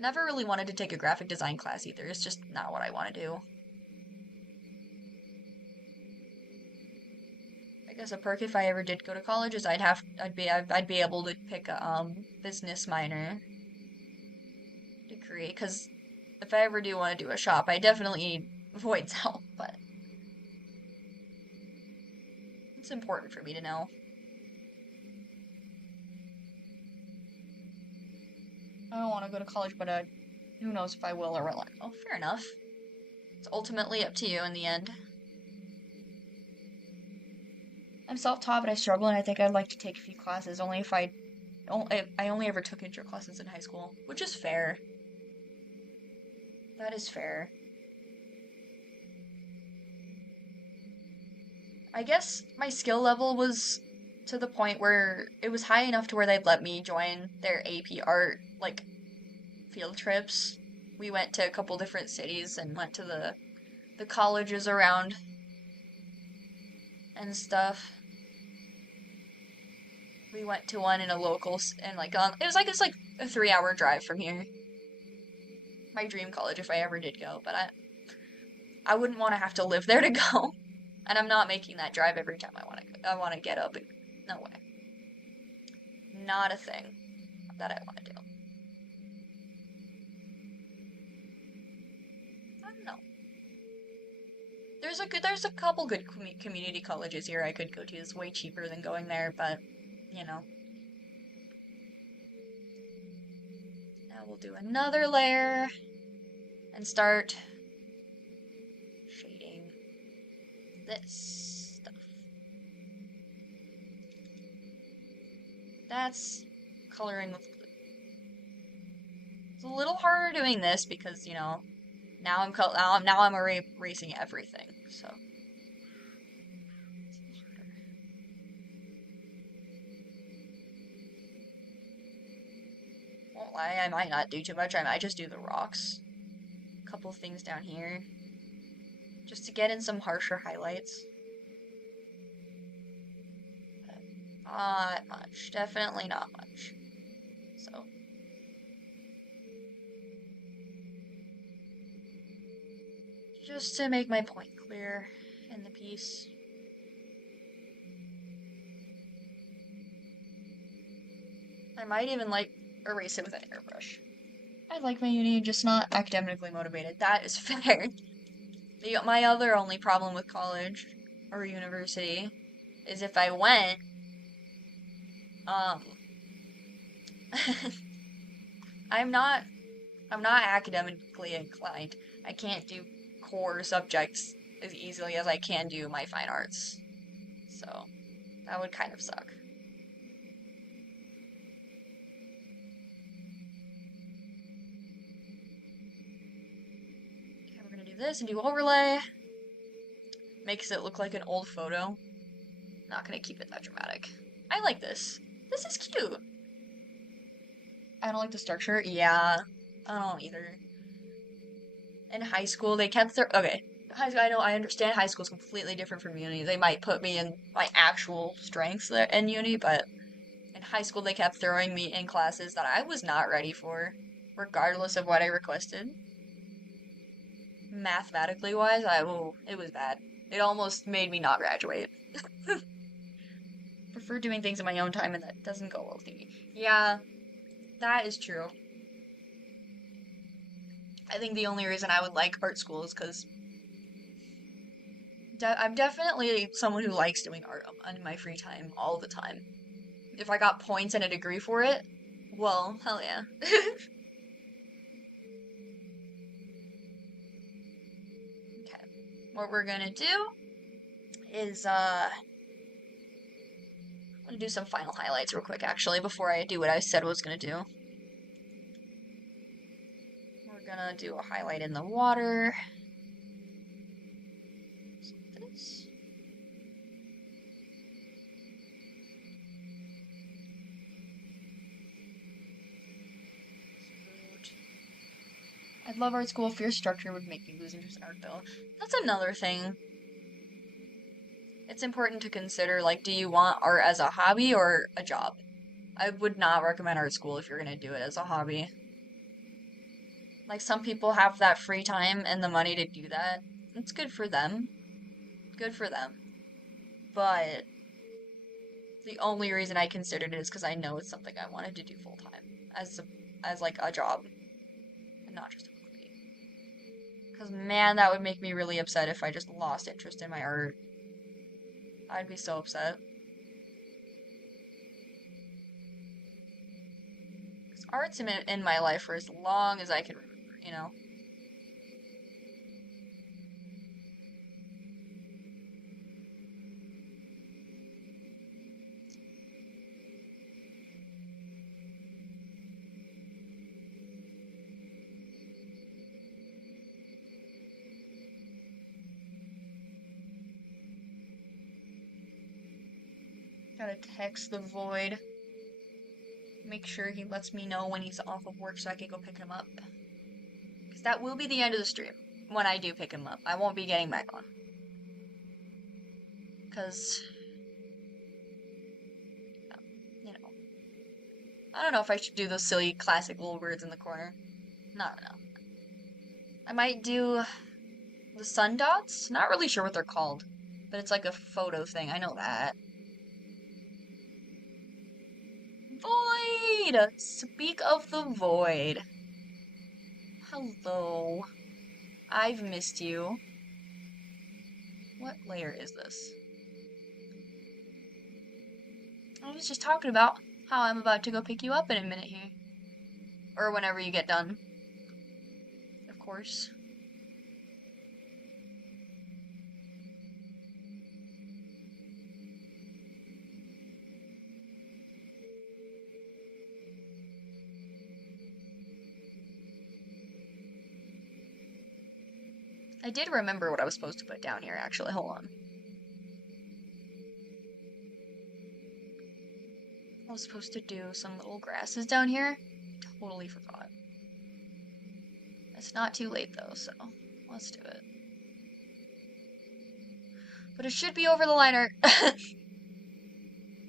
Never really wanted to take a graphic design class either. It's just not what I want to do. I guess a perk if I ever did go to college is I'd be able to pick a business minor degree, because if I ever do want to do a shop, I definitely need Void's help, but it's important for me to know. I don't want to go to college, but who knows if I will or won't. Oh, fair enough. It's ultimately up to you in the end. I'm self-taught, but I struggle, and I think I'd like to take a few classes. I only ever took intro classes in high school, which is fair. That is fair. I guess my skill level was to the point where it was high enough to where they'd let me join their AP art, like, field trips. We went to a couple different cities and went to the colleges around and stuff. We went to one in a local, and it's like a 3-hour drive from here. My dream college if I ever did go, but I wouldn't want to have to live there to go, and I'm not making that drive every time I want to get up. No way. Not a thing that I want to do. I don't know. There's a couple good community colleges here I could go to. It's way cheaper than going there, but Now we'll do another layer and start shading this stuff. That's coloring with blue. It's a little harder doing this because, now I'm erasing everything, so. Won't lie, I might not do too much. I might just do the rocks. A couple things down here. Just to get in some harsher highlights. But not much. Definitely not much. So. Just to make my point clear in the piece. I might even erase it with an airbrush. I like my uni, just not academically motivated. That is fair. My other only problem with college or university is if I went, I'm not academically inclined. I can't do core subjects as easily as I can do my fine arts. So, that would kind of suck. Okay, we're gonna do this and do overlay. Makes it look like an old photo. Not gonna keep it that dramatic. I like this. This is cute. I don't like the structure. Yeah, I don't either. In high school, they kept their... Okay, high school, I know, I understand high school is completely different from uni. They might put me in my actual strengths there in uni, but in high school they kept throwing me in classes that I was not ready for, regardless of what I requested. Mathematically wise, it was bad. It almost made me not graduate. Prefer doing things in my own time, and that doesn't go well with me. Yeah, that is true. I think the only reason I would like art school is because I'm definitely someone who likes doing art in my free time all the time. If I got points and a degree for it, well, hell yeah. Okay, what we're gonna do is, I'm gonna do some final highlights real quick, actually, before I do what I said I was gonna do. We're gonna do a highlight in the water. This. I'd love art school if your structure would make me lose interest in art, though. That's another thing. It's important to consider, like, do you want art as a hobby or a job? I would not recommend art school if you're gonna do it as a hobby. Like, some people have that free time and the money to do that. It's good for them. Good for them. But the only reason I considered it is because I know it's something I wanted to do full time as like a job and not just a hobby. Because man, that would make me really upset if I just lost interest in my art. I'd be so upset. Because art's in my life for as long as I can remember, you know? Gotta text the void. Make sure he lets me know when he's off of work so I can go pick him up. Because that will be the end of the stream when I do pick him up. I won't be getting back on. Because, you know, I don't know if I should do those silly classic little words in the corner. No. I might do the sun dots. Not really sure what they're called, but it's like a photo thing. I know that. Void! Speak of the void. Hello. I've missed you. What layer is this? I was just talking about how I'm about to go pick you up in a minute here. Or whenever you get done. Of course. I did remember what I was supposed to put down here, actually. Hold on. I was supposed to do some little grasses down here. Totally forgot. It's not too late, though, so let's do it. But it should be over the line art.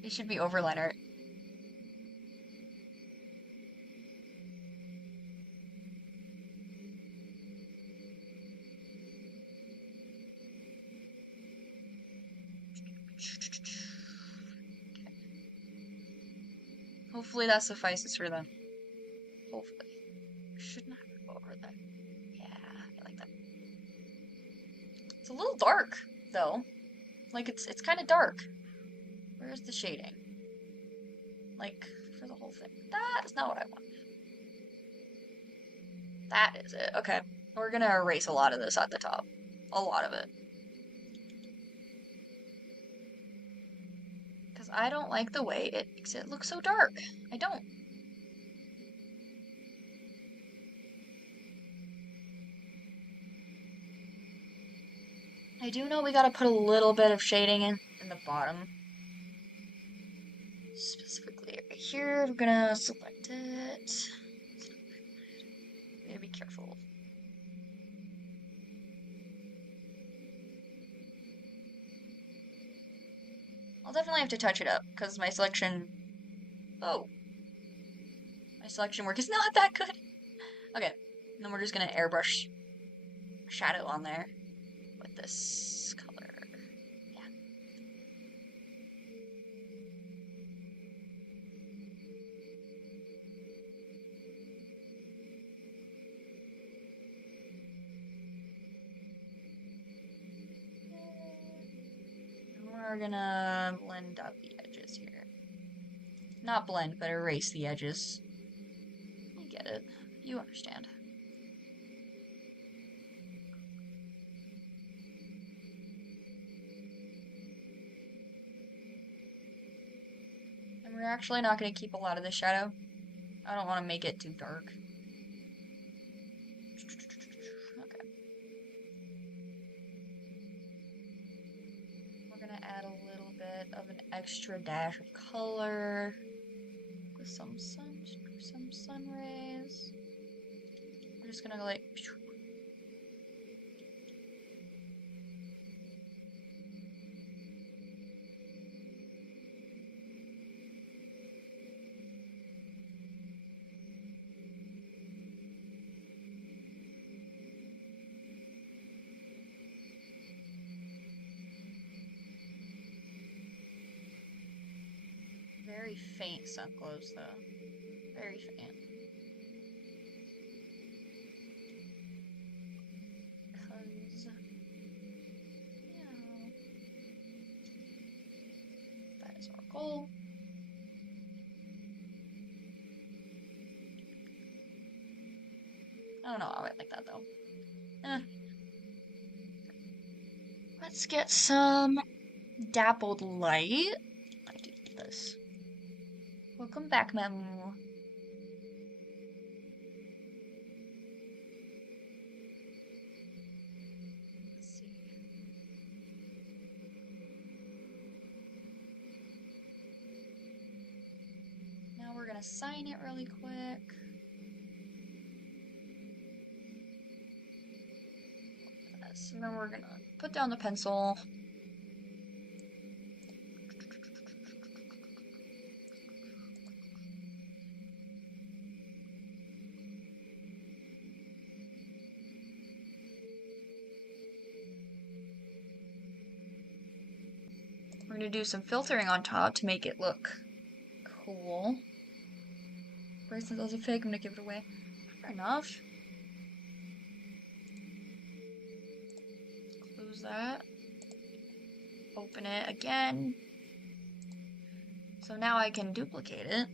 It should be over line art. Hopefully that suffices for them. Hopefully. Shouldn't have to go over that. Yeah, I like that. It's a little dark, though. Like, it's kind of dark. Where's the shading? Like, for the whole thing. That is not what I want. That is it. Okay. We're gonna erase a lot of this at the top. A lot of it. Because I don't like the way it makes it look so dark. I don't. I do know we gotta put a little bit of shading in the bottom. Specifically right here, we're gonna select it. Gotta be careful. definitely have to touch it up because my selection. Oh, my selection work is not that good. Okay, then we're just gonna airbrush shadow on there with this color. Yeah. And we're gonna blend out the edges here. Not blend, but erase the edges. You get it. You understand. And we're actually not going to keep a lot of the shadow. I don't want to make it too dark. Okay. We're going to add a little bit of an extra dash of color with some sun rays. We're just going to go like... Very faint sun glows though. Very faint. Because, that is our goal. I don't know how I like that though. Let's get some dappled light. I do this. Welcome back, Mamu. Let's see. Now we're gonna sign it really quick. Yes, and then we're gonna put down the pencil. We're gonna do some filtering on top to make it look cool. Bracelet does a fake, I'm gonna give it away. Fair enough. Close that. Open it again. So now I can duplicate it.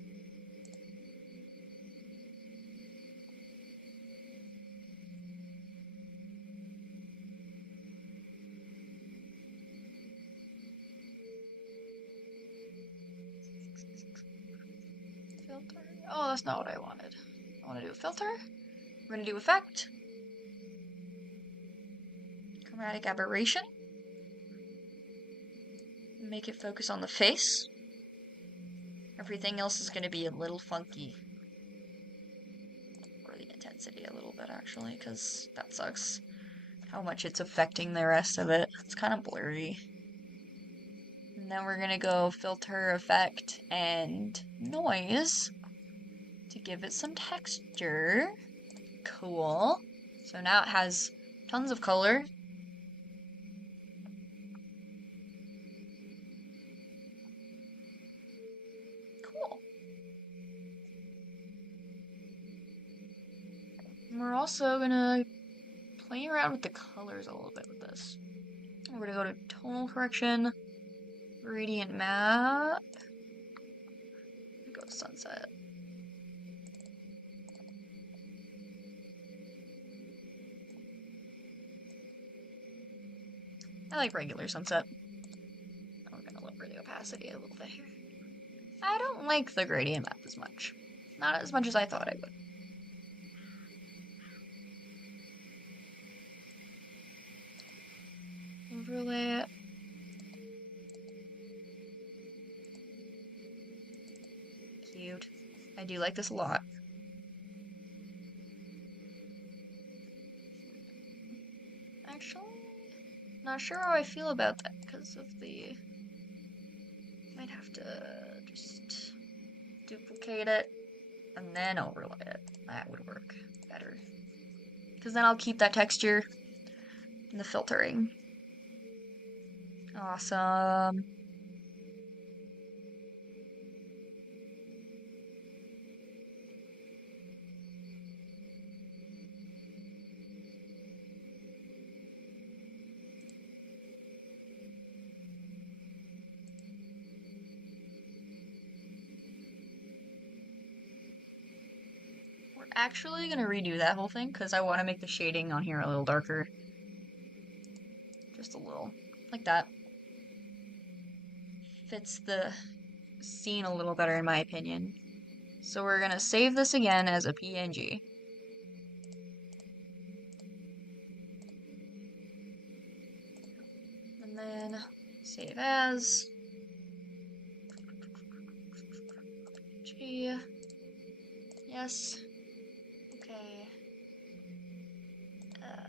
Filter. Oh, that's not what I wanted. I want to do a filter. We're going to do effect. Chromatic aberration. Make it focus on the face. Everything else is going to be a little funky. Or the intensity a little bit, actually, because that sucks. How much it's affecting the rest of it. It's kind of blurry. And then we're going to go filter, effect, and noise to give it some texture. Cool. So now it has tons of color. Cool. And we're also gonna play around with the colors a little bit with this. We're gonna go to tonal correction, gradient map. Go to sunset. I like regular sunset. I'm gonna lower the opacity a little bit here. I don't like the gradient map as much. Not as much as I thought I would. Overlay it. Cute. I do like this a lot. Actually, not sure how I feel about that because of the to just duplicate it and then overlay it. That would work better. Because then I'll keep that texture in the filtering. Awesome. We're actually gonna redo that whole thing because I want to make the shading on here a little darker. Just a little, like that. Fits the scene a little better in my opinion. So we're gonna save this again as a PNG. And then save as. G. Yes. Okay. Okay.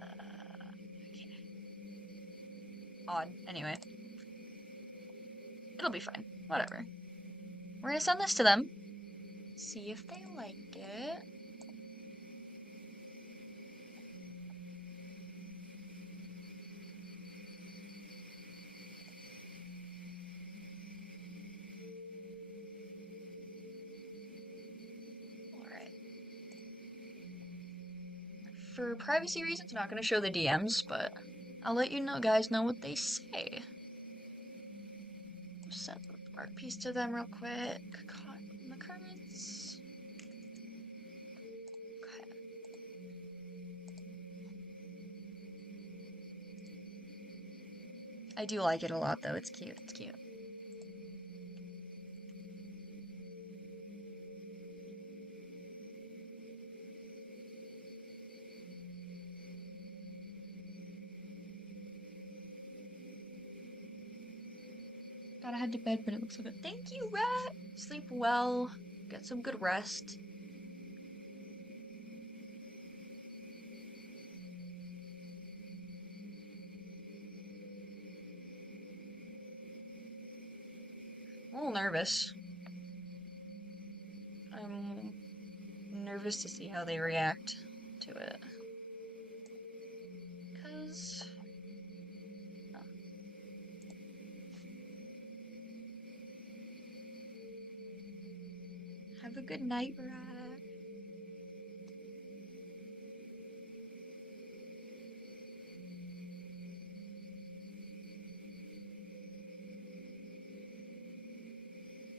Odd. Anyway. It'll be fine. Whatever. We're gonna send this to them. See if they like it. Alright. For privacy reasons, I'm not gonna show the DMs, but I'll let you know guys know what they say. Send the art piece to them real quick. Cotton the currents. Okay. I do like it a lot though. It's cute. It's cute. Gotta head to bed, but it looks so good. Thank you, Rat! Sleep well. Get some good rest. I'm a little nervous. I'm nervous to see how they react to it. Because... Have a good night, Rat.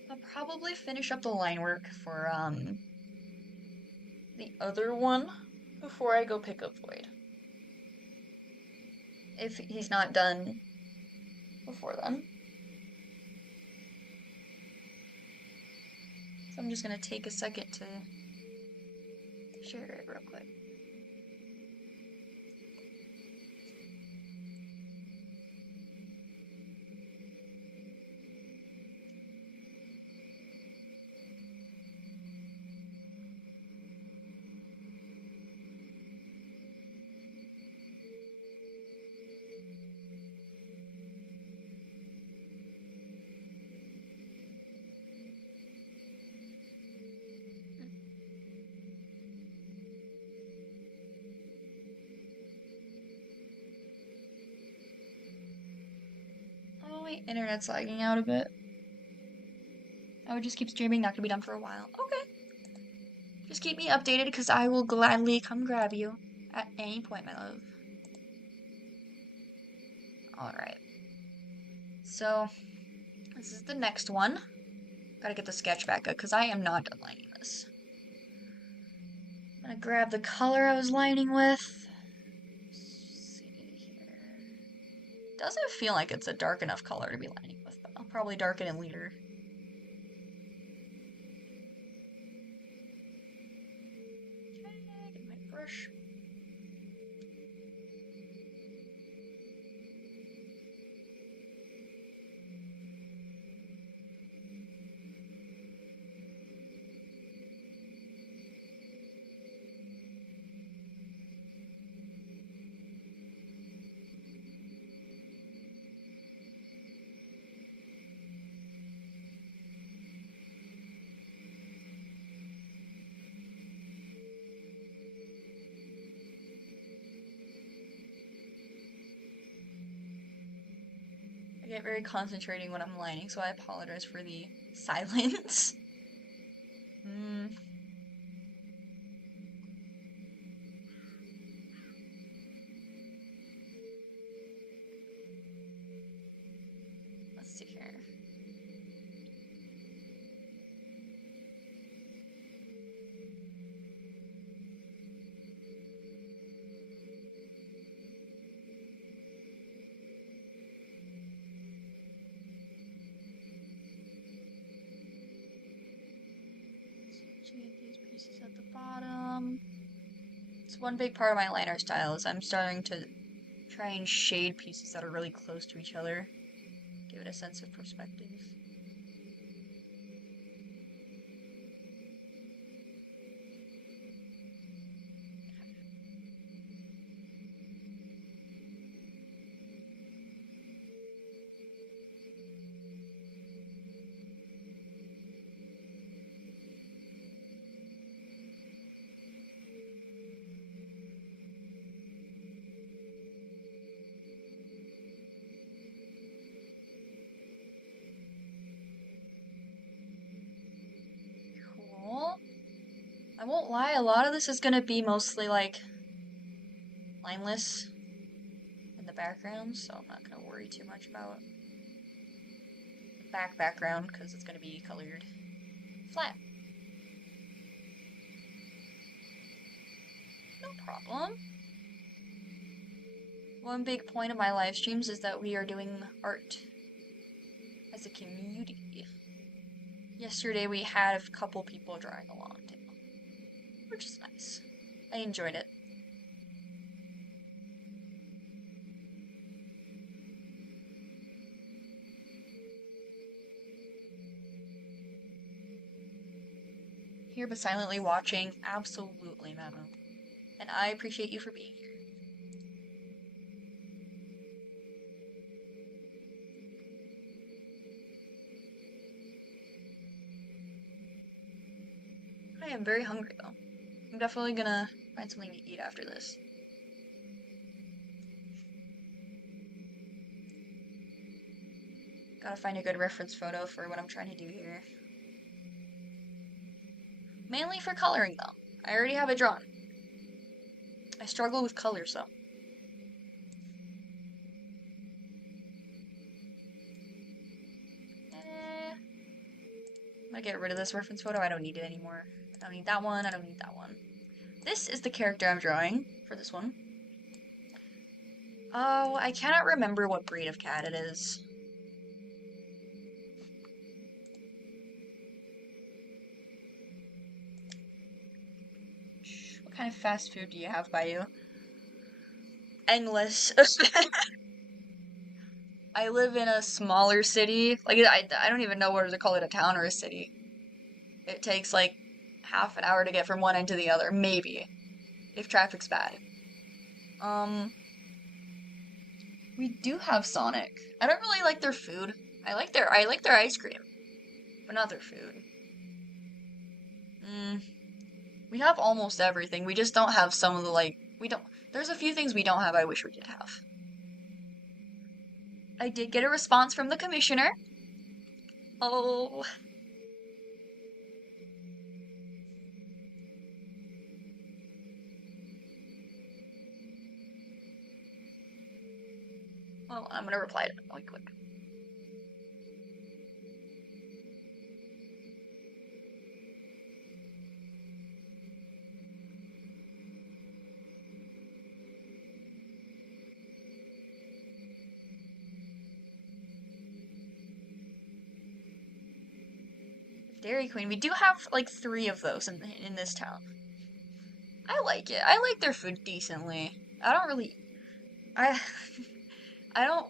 I'll probably finish up the line work for, the other one before I go pick up Void. If he's not done before then. So I'm just gonna take a second to share it real quick. Oh wait, internet's lagging out a bit. I would just keep streaming, not gonna be done for a while. Okay. Just keep me updated because I will gladly come grab you at any point, my love. Alright. So, this is the next one. Gotta get the sketch back up because I am not done lining this. I'm gonna grab the color I was lining with. Let's see here. Doesn't feel like it's a dark enough color to be lining with, but I'll probably darken it later. Okay, get my brush. get very concentrating when I'm lining, so I apologize for the silence. Let's see here. Shade these pieces at the bottom. It's one big part of my liner style is I'm starting to try and shade pieces that are really close to each other. Give it a sense of perspective. Cool. I won't lie, a lot of this is gonna be mostly like lineless in the background, so I'm not gonna worry too much about the background because it's gonna be colored flat. No problem. One big point of my live streams is that we are doing art as a community. Yesterday we had a couple people drawing along too, which is nice. I enjoyed it. Here but silently watching, absolutely, Memo. And I appreciate you for being here. I am very hungry though. I'm definitely gonna find something to eat after this. Gotta find a good reference photo for what I'm trying to do here. Mainly for coloring though. I already have it drawn. I struggle with colors though. I'm gonna get rid of this reference photo. I don't need it anymore. I don't need that one. I don't need that one. This is the character I'm drawing for this one. Oh, I cannot remember what breed of cat it is. What kind of fast food do you have by you? Endless. I live in a smaller city. Like, I don't even know whether to call it a town or a city. It takes like half an hour to get from one end to the other, maybe, if traffic's bad. We do have Sonic. I don't really like their food. I like their ice cream, but not their food. We have almost everything. We just don't have some of the there's a few things we don't have I wish we did have. I did get a response from the commissioner. Oh. Well, I'm gonna reply to it really quick. Dairy Queen. We do have like 3 of those in this town. I like it. I like their food decently. I don't really. I don't.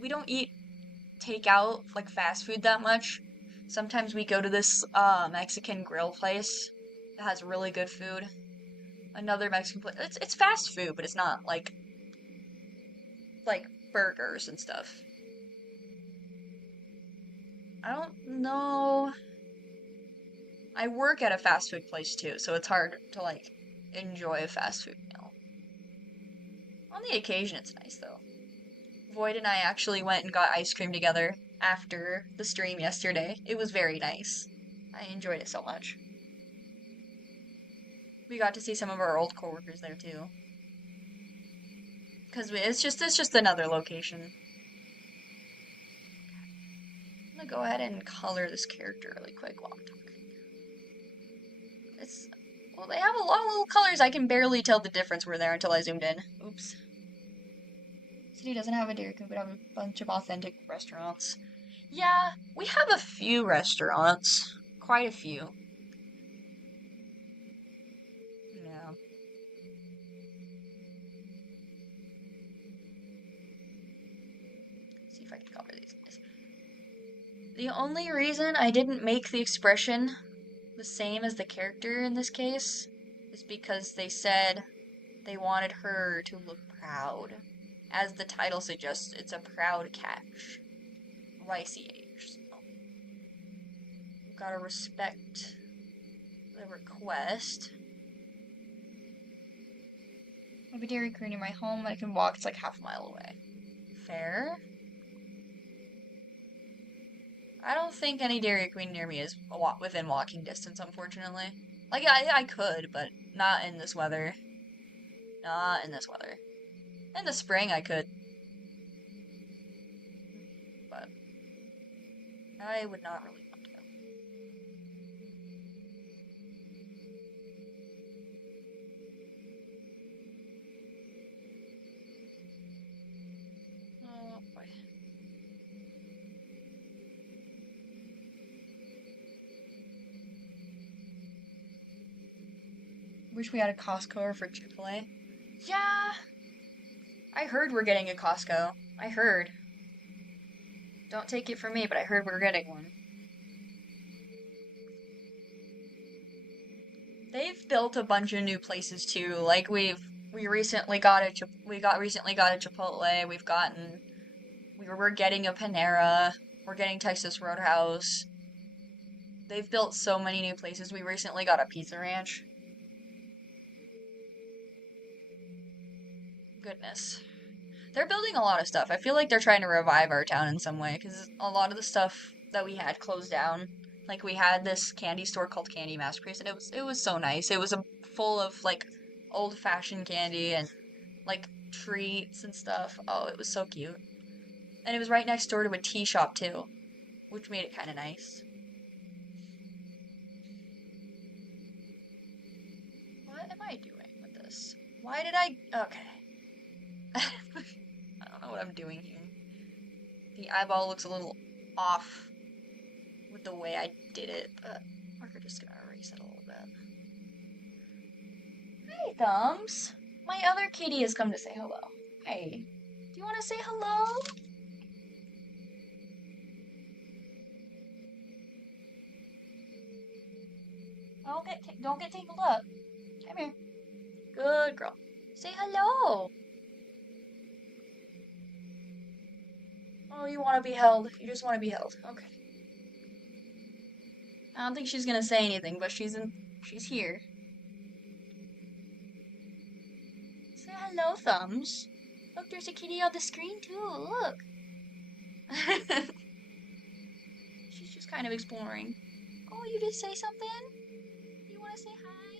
We don't eat takeout like fast food that much. Sometimes we go to this Mexican grill place that has really good food. Another Mexican place. It's fast food, but it's not like burgers and stuff. I don't know. I work at a fast food place too, so it's hard to like enjoy a fast food meal. On the occasion, it's nice though. Void and I actually went and got ice cream together after the stream yesterday. It was very nice. I enjoyed it so much. We got to see some of our old coworkers there too. Because it's just another location. I'm gonna go ahead and color this character really quick while I'm talking. Well, they have a lot of little colors. I can barely tell the difference were there until I zoomed in. Oops. City doesn't have a Dairy Queen, but have a bunch of authentic restaurants. Yeah, we have a few restaurants. Quite a few. Yeah. Let's see if I can cover these guys. The only reason I didn't make the expression the same as the character in this case is because they said they wanted her to look proud. As the title suggests, it's a proud catch. YCH. So. Gotta respect the request. I have a Dairy Queen near my home. I can walk. It's like half a mile away. Fair. I don't think any Dairy Queen near me is within walking distance, unfortunately. Like, I could, but not in this weather. Not in this weather. In the spring, I could. But I would not really want to. Oh, boy. Wish we had a Costco for Chick-fil-A. Yeah! I heard we're getting a Costco. I heard. Don't take it from me, but I heard we're getting one. They've built a bunch of new places too. Like we recently got a Chipotle. We're getting a Panera. We're getting Texas Roadhouse. They've built so many new places. We recently got a Pizza Ranch. Goodness. They're building a lot of stuff. I feel like they're trying to revive our town in some way because a lot of the stuff that we had closed down. Like we had this candy store called Candy Masterpiece, and it was so nice. It was full of like old-fashioned candy and like treats and stuff. Oh, it was so cute. And it was right next door to a tea shop too, which made it kind of nice. What am I doing with this? Why did I... Okay. I don't know what I'm doing here. The eyeball looks a little off with the way I did it, but we're just gonna erase it a little bit. Hi, Thumbs. My other kitty has come to say hello. Hey, do you want to say hello? Don't get tangled up. Come here. Good girl. Say hello. Oh, you want to be held. You just want to be held. Okay. I don't think she's gonna say anything, but she's here. Say hello, Thumbs. Look, there's a kitty on the screen too. Look. She's just kind of exploring. Oh, you just say something? You want to say hi?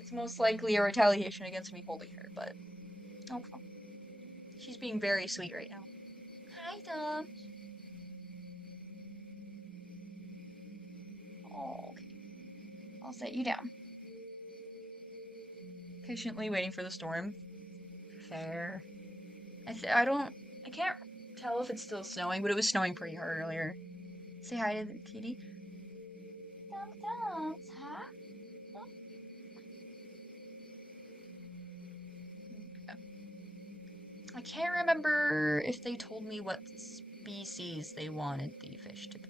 It's most likely a retaliation against me holding her, but oh well. She's being very sweet right now. Hi, Thumbs. Oh, okay. I'll set you down. Patiently waiting for the storm. Fair. I can't tell if it's still snowing, but it was snowing pretty hard earlier. Say hi to the kitty. Thumbs, huh? Oh. Okay. I can't remember if they told me what species they wanted the fish to be.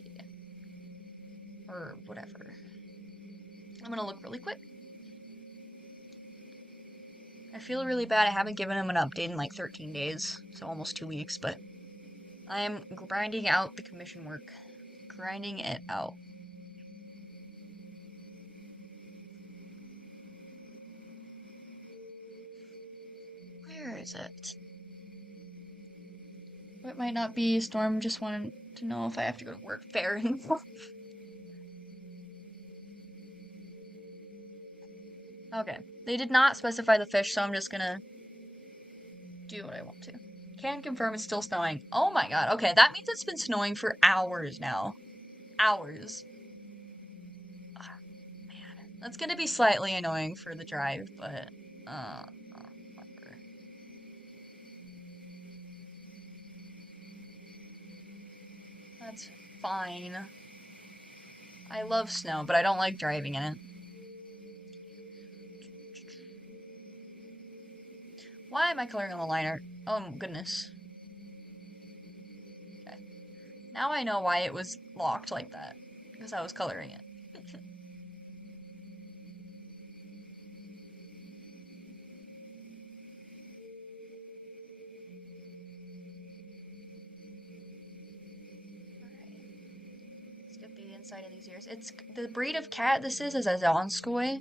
Or whatever. I'm gonna look really quick. I feel really bad. I haven't given him an update in like 13 days, so almost 2 weeks, but I am grinding out the commission work. Grinding it out. Where is it? It might not be. Storm just wanted to know if I have to go to work. Fair enough. Okay. They did not specify the fish, so I'm just gonna do what I want to. Can confirm it's still snowing. Oh my god. Okay, that means it's been snowing for hours now. Hours. Oh, man. That's gonna be slightly annoying for the drive, but whatever. That's fine. I love snow, but I don't like driving in it. Why am I coloring on the liner? Oh goodness. Okay. Now I know why it was locked like that. Because I was coloring it. Let's get the inside of these ears. It's the breed of cat this is a Donskoi.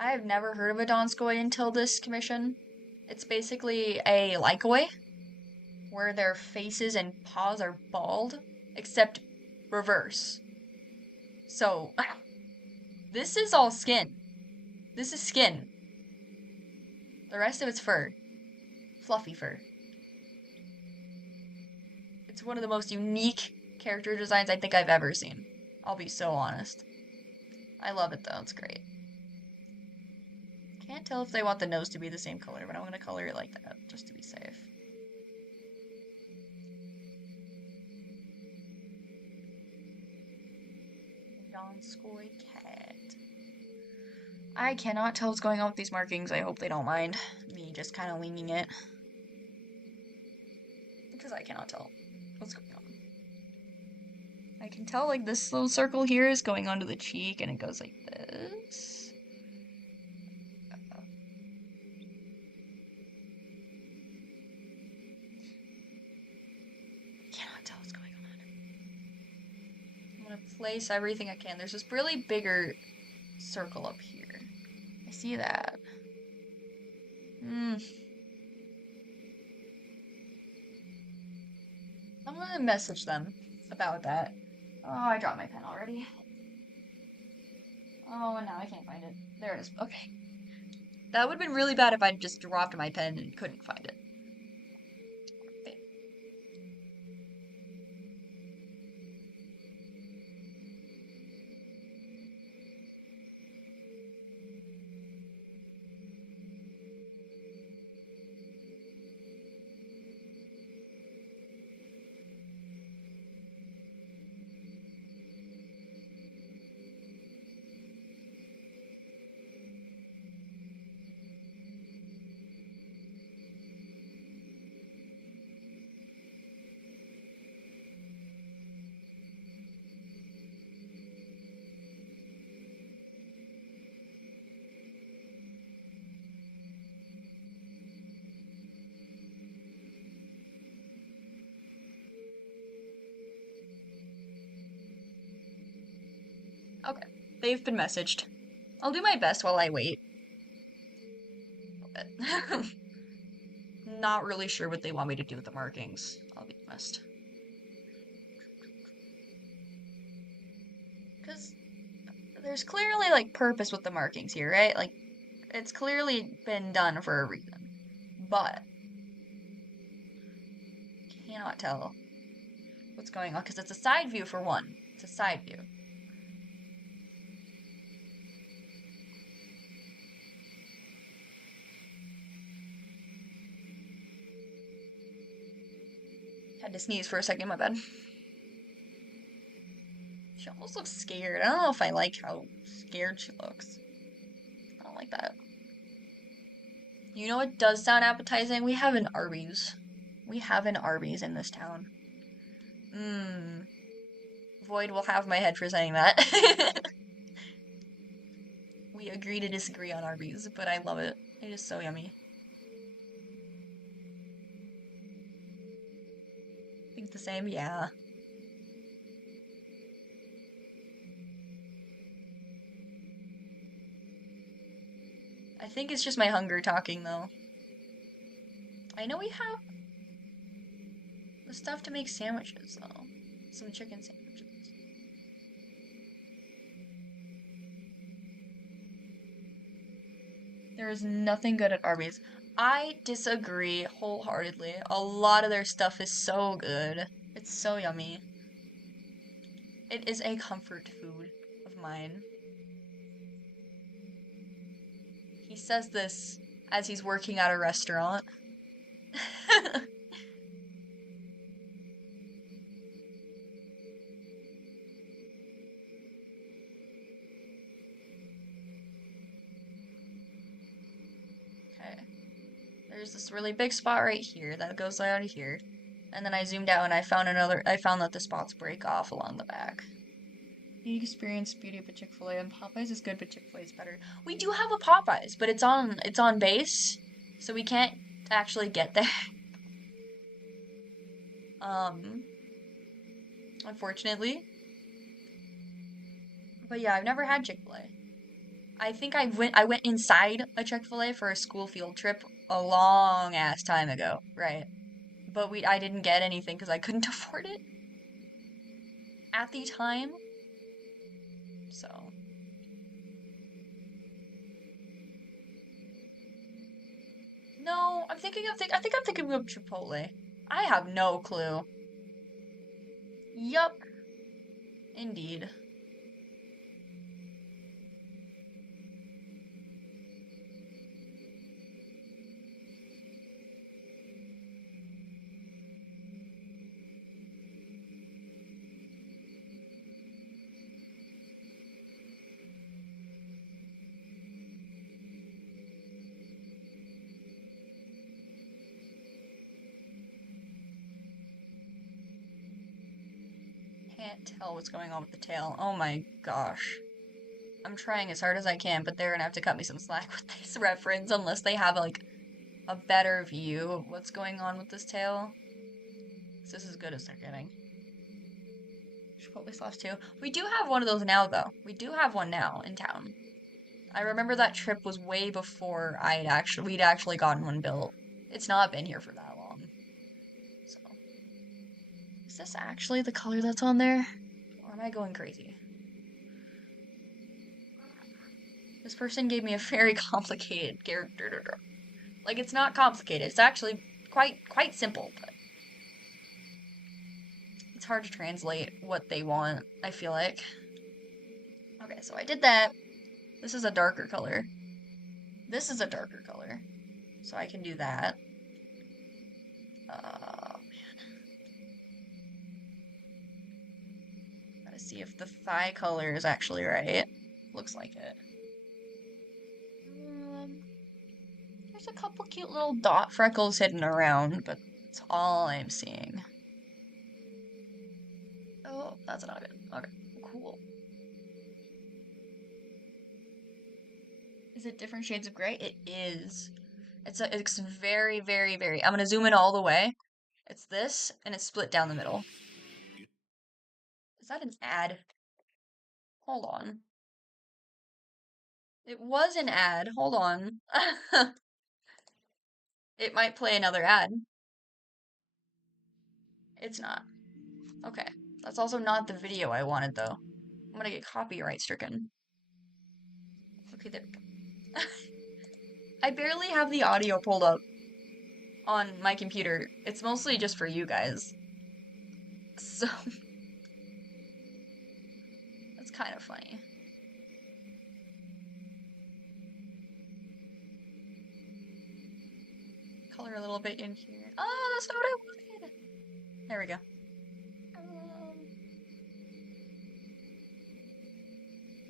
I have never heard of a Donskoi until this commission. It's basically a Lycoi, where their faces and paws are bald, except reverse. So, this is all skin. This is skin. The rest of it's fur. Fluffy fur. It's one of the most unique character designs I think I've ever seen. I'll be so honest. I love it though, it's great. Can't tell if they want the nose to be the same color, but I'm gonna color it like that, just to be safe. Donskoi cat. I cannot tell what's going on with these markings. I hope they don't mind me just kind of winging it. Because I cannot tell what's going on. I can tell like this little circle here is going onto the cheek and it goes like this. Cannot tell what's going on. I'm gonna place everything I can. There's this really bigger circle up here. I see that. I'm gonna message them about that. Oh, I dropped my pen already. Oh, and now I can't find it. There it is. Okay. That would have been really bad if I just dropped my pen and couldn't find it. Okay, they've been messaged. I'll do my best while I wait. Not really sure what they want me to do with the markings, I'll be honest. Because there's clearly, like, purpose with the markings here, right? Like, it's clearly been done for a reason. But, cannot tell what's going on, because it's a side view for one. It's a side view. Had to sneeze for a second, my bad. She almost looks scared. I don't know if I like how scared she looks. I don't like that. You know what does sound appetizing? We have an Arby's. We have an Arby's in this town. Void will have my head for saying that. We agree to disagree on Arby's, but I love it. It is so yummy. Think the same? Yeah. I think it's just my hunger talking, though. I know we have the stuff to make sandwiches, though. Some chicken sandwiches. There is nothing good at Arby's. I disagree wholeheartedly. A lot of their stuff is so good. It's so yummy. It is a comfort food of mine. He says this as he's working at a restaurant. Okay. There's this really big spot right here that goes out of here. And then I zoomed out and I found that the spots break off along the back. Unique experience, beauty of a Chick-fil-A, and Popeyes is good, but Chick-fil-A is better. We do have a Popeyes, but it's on base, so we can't actually get there. Unfortunately. But yeah, I've never had Chick-fil-A. I think I went inside a Chick-fil-A for a school field trip a long ass time ago, right? But I didn't get anything because I couldn't afford it at the time. So no, I think I'm thinking of Chipotle. I have no clue. Yup. Indeed. Can't tell what's going on with the tail. Oh my gosh. I'm trying as hard as I can, but they're gonna have to cut me some slack with this reference unless they have like a better view of what's going on with this tail. So this is as good as they're getting. Chipotle sauce too. We do have one of those now though. We do have one now in town. I remember that trip was way before we'd actually gotten one built. It's not been here for that long. So is this actually the color that's on there? Or am I going crazy? This person gave me a very complicated character to draw. Like, it's not complicated. It's actually quite simple, but it's hard to translate what they want, I feel like. Okay, so I did that. This is a darker color. This is a darker color. So I can do that. Oh, man. Gotta see if the thigh color is actually right. Looks like it. There's a couple cute little dot freckles hidden around, but that's all I'm seeing. Oh, that's not good. Okay, cool. Is it different shades of gray? It is. It's very, very, very. I'm gonna zoom in all the way. It's this, and it's split down the middle. Is that an ad? Hold on. It was an ad. Hold on. It might play another ad. It's not. Okay. That's also not the video I wanted, though. I'm gonna get copyright stricken. Okay, there we go. I barely have the audio pulled up on my computer. It's mostly just for you guys. So, that's kind of funny. Color a little bit in here. Oh, that's not what I wanted. There we go.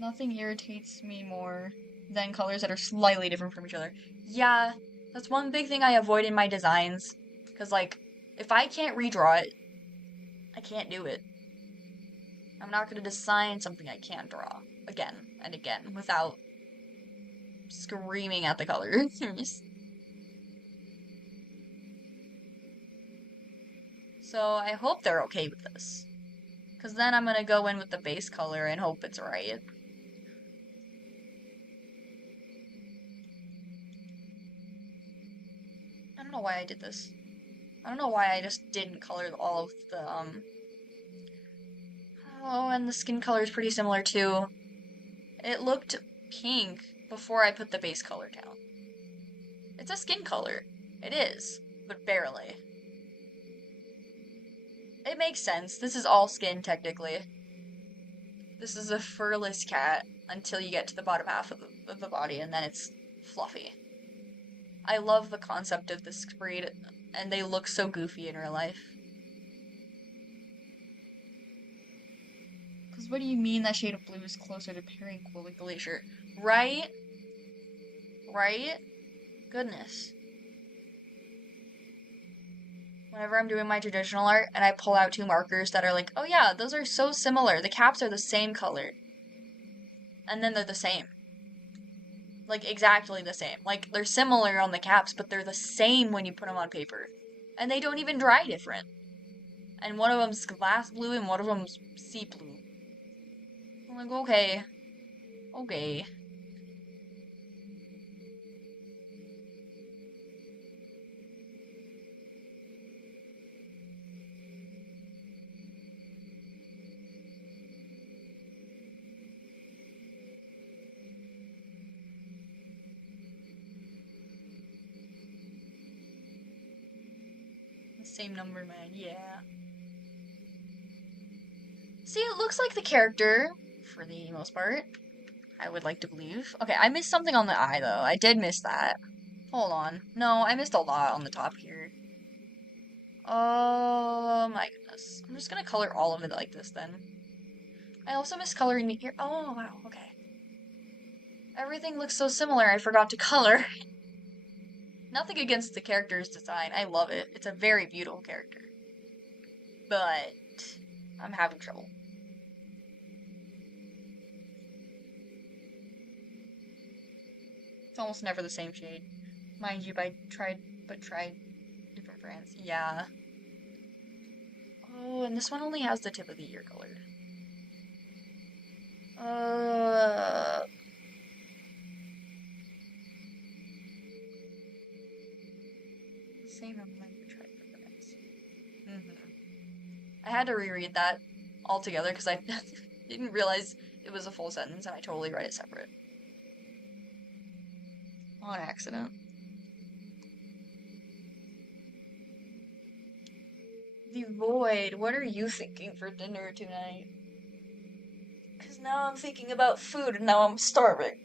Nothing irritates me more than colors that are slightly different from each other. Yeah, that's one big thing I avoid in my designs. Because, like, if I can't redraw it, I can't do it. I'm not going to design something I can't draw again and again without screaming at the colors. So I hope they're okay with this. Because then I'm going to go in with the base color and hope it's right. I don't know why I did this. I don't know why I just didn't color all of the, Oh, and the skin color is pretty similar too. It looked pink before I put the base color down. It's a skin color. It is, but barely. It makes sense. This is all skin, technically. This is a furless cat until you get to the bottom half of the body, and then it's fluffy. I love the concept of this breed, and they look so goofy in real life. Because what do you mean that shade of blue is closer to Periwinkle with Glacier? Right? Right? Goodness. Whenever I'm doing my traditional art and I pull out two markers that are like, oh yeah, those are so similar. The caps are the same color. And then they're the same. Like, exactly the same. Like, they're similar on the caps, but they're the same when you put them on paper. And they don't even dry different. And one of them's glass blue and one of them's sea blue. I'm like, okay. Okay. Same number, man. Yeah. See, it looks like the character, for the most part. I would like to believe. Okay, I missed something on the eye, though. I did miss that. Hold on. No, I missed a lot on the top here. Oh my goodness. I'm just gonna color all of it like this, then. I also missed coloring the ear. Oh, wow, okay. Everything looks so similar, I forgot to color. Nothing against the character's design. I love it. It's a very beautiful character. But I'm having trouble. It's almost never the same shade. Mind you, I tried different brands. Yeah. Oh, and this one only has the tip of the ear colored. Same amount of tried different brands. I had to reread that altogether because I didn't realize it was a full sentence and I totally read it separate. On accident. The Void, what are you thinking for dinner tonight? Because now I'm thinking about food and now I'm starving.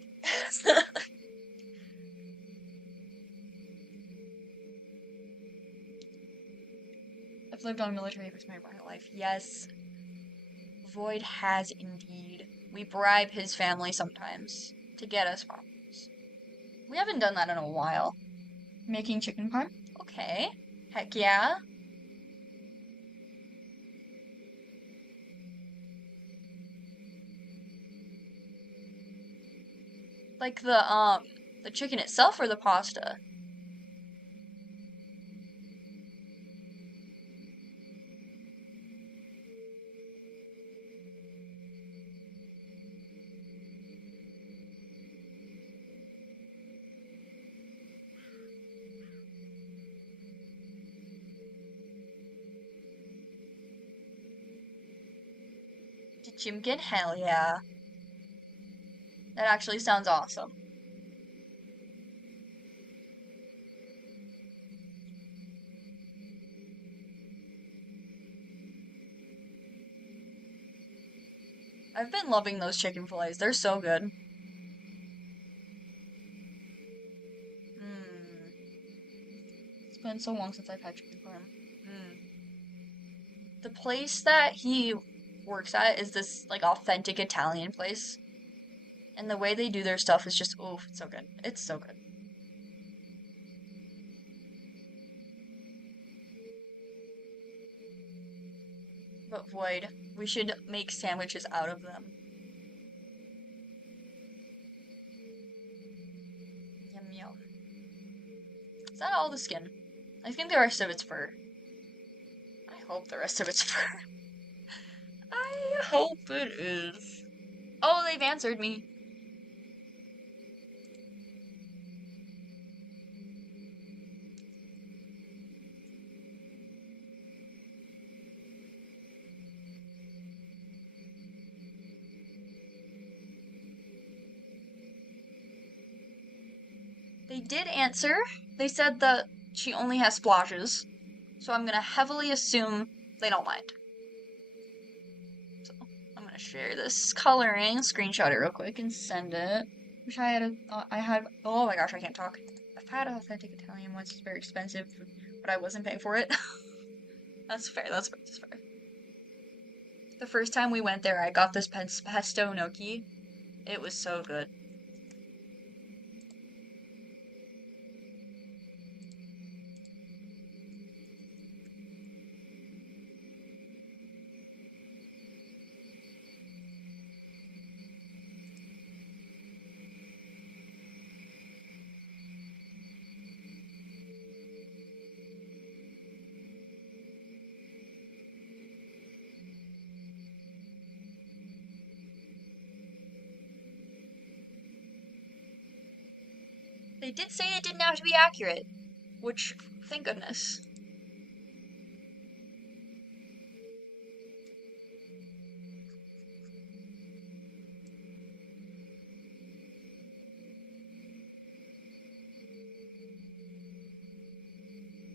I've lived on military base my entire life. Yes. Void has indeed. We bribe his family sometimes to get us problems. We haven't done that in a while. Making chicken parm? Okay. Heck yeah. Like the chicken itself or the pasta? The chimkin? Hell yeah. That actually sounds awesome. I've been loving those chicken fillets. They're so good. Mmm. It's been so long since I've had chicken parm. Mmm. The place that he works at is this like authentic Italian place. And the way they do their stuff is just, oh, it's so good. It's so good. But Void, we should make sandwiches out of them. Yum yum. Is that all the skin? I think the rest of it's fur. I hope the rest of it's fur. I hope it is. Oh, they've answered me. They did answer. They said that she only has splotches, so I'm gonna heavily assume they don't mind. So I'm gonna share this coloring, screenshot it real quick, and send it. Wish I had oh my gosh, I can't talk. I've had authentic Italian once. It's very expensive, but I wasn't paying for it. That's fair. That's fair. The first time we went there, I got this pesto gnocchi. It was so good. They did say it didn't have to be accurate, which, thank goodness.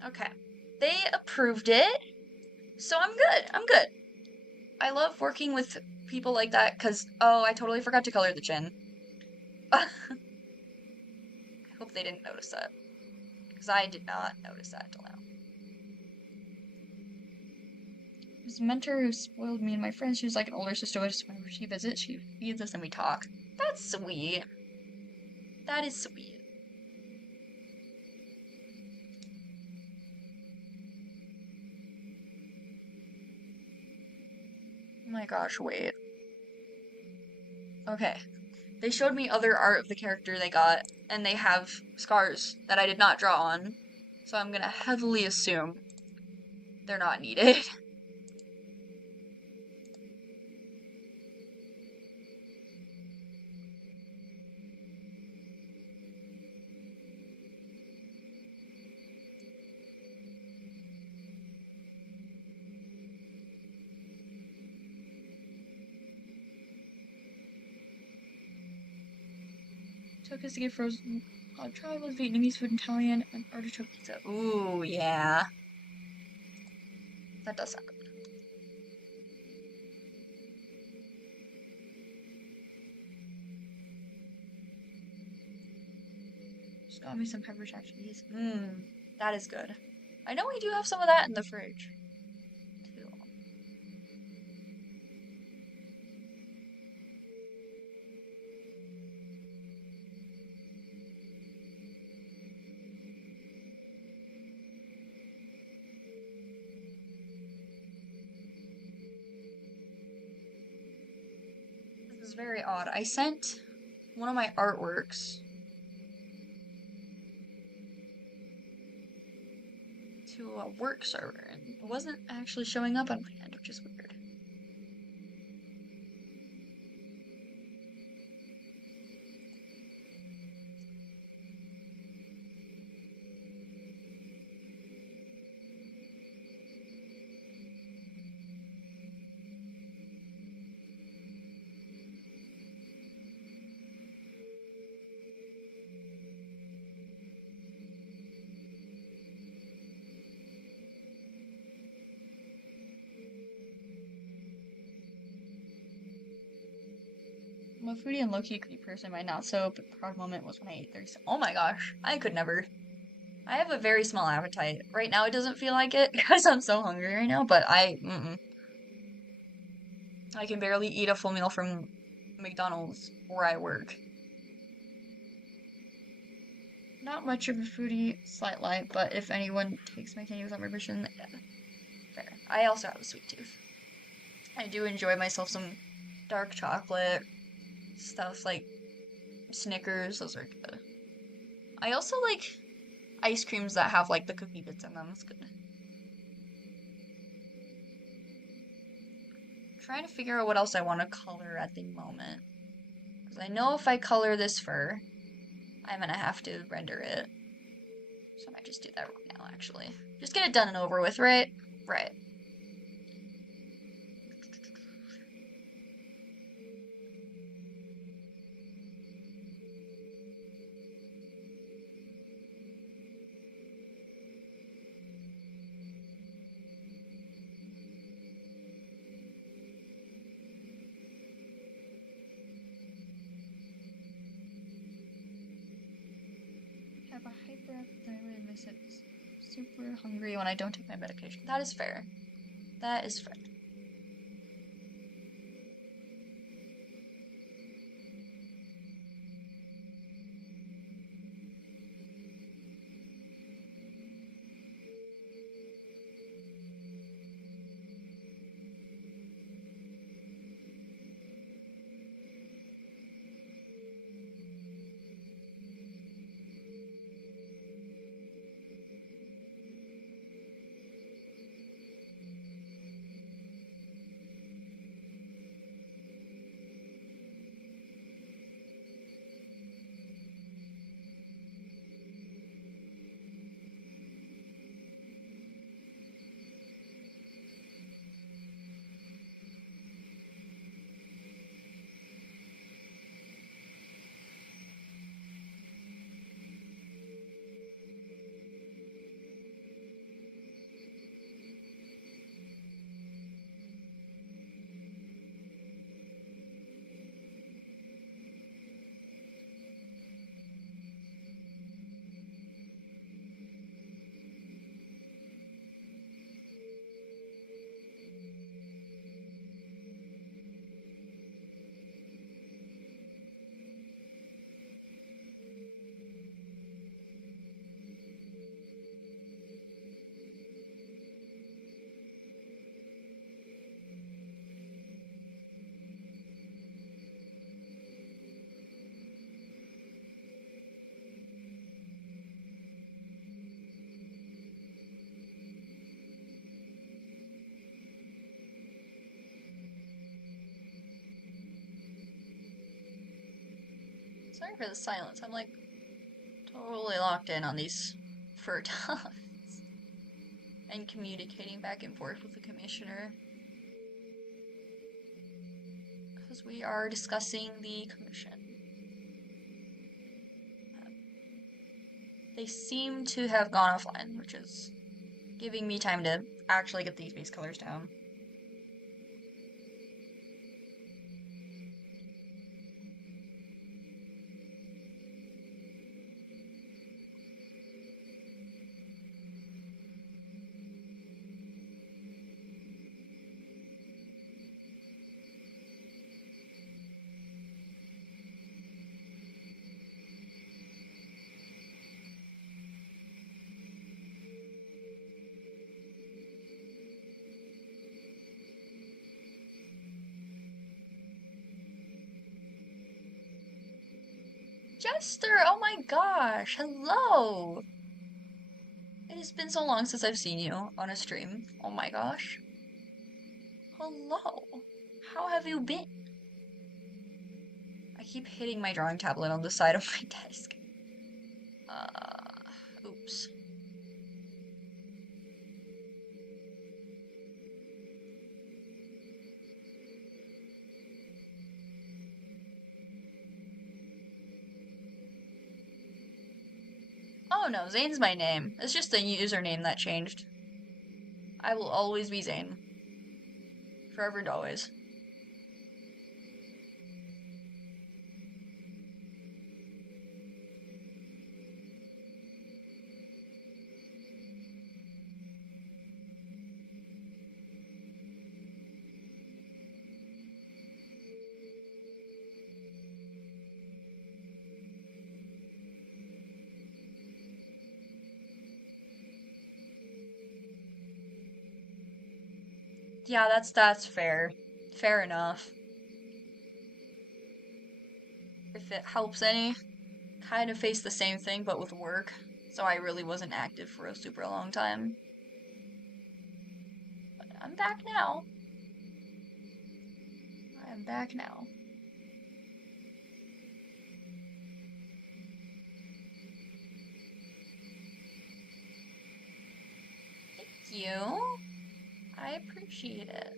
Okay. They approved it, so I'm good. I'm good. I love working with people like that because, oh, I totally forgot to color the chin. I hope they didn't notice that, because I did not notice that till now. It was a mentor who spoiled me and my friends. She was like an older sister. Whenever she visits, she feeds us and we talk. That's sweet. That is sweet. Oh my gosh, wait. Okay. They showed me other art of the character they got, and they have scars that I did not draw on. So I'm gonna heavily assume they're not needed. Took us to get frozen hot chocolate, Vietnamese food, Italian, and artichoke pizza. Ooh, yeah. That does sound good. Just got me some pepper jack cheese. Mmm, that is good. I know we do have some of that in the fridge, too. This is very odd. I sent one of my artworks to a work server, and it wasn't actually showing up on my end, which is weird. I'm a foodie and low-key creepy person. My not so but proud moment was when I ate 30. Oh my gosh, I could never. I have a very small appetite. Right now it doesn't feel like it because I'm so hungry right now, but I can barely eat a full meal from McDonald's where I work. Not much of a foodie, slight light, but if anyone takes my candy without my permission, yeah, fair. I also have a sweet tooth. I do enjoy myself some dark chocolate, stuff like Snickers, those are good. I also like ice creams that have like the cookie bits in them, it's good. I'm trying to figure out what else I want to color at the moment. Because I know if I color this fur, I'm gonna have to render it. So I might just do that right now, actually. Just get it done and over with, right? Right. have a hyperactive thyroid and super hungry when I don't take my medication. That is fair. That is fair. Sorry for the silence. I'm like totally locked in on these furtons and communicating back and forth with the commissioner. Because we are discussing the commission. They seem to have gone offline, which is giving me time to actually get these base colors down. Jester, oh my gosh, hello! It has been so long since I've seen you on a stream. Oh my gosh. Hello. How have you been? I keep hitting my drawing tablet on the side of my desk. Oops. Oh no, Zane's my name. It's just the username that changed. I will always be Zane. Forever and always. Yeah, that's fair. Fair enough. If it helps any, kind of faced the same thing but with work, so I really wasn't active for a super long time. But I'm back now. I am back now. Thank you. I appreciate it.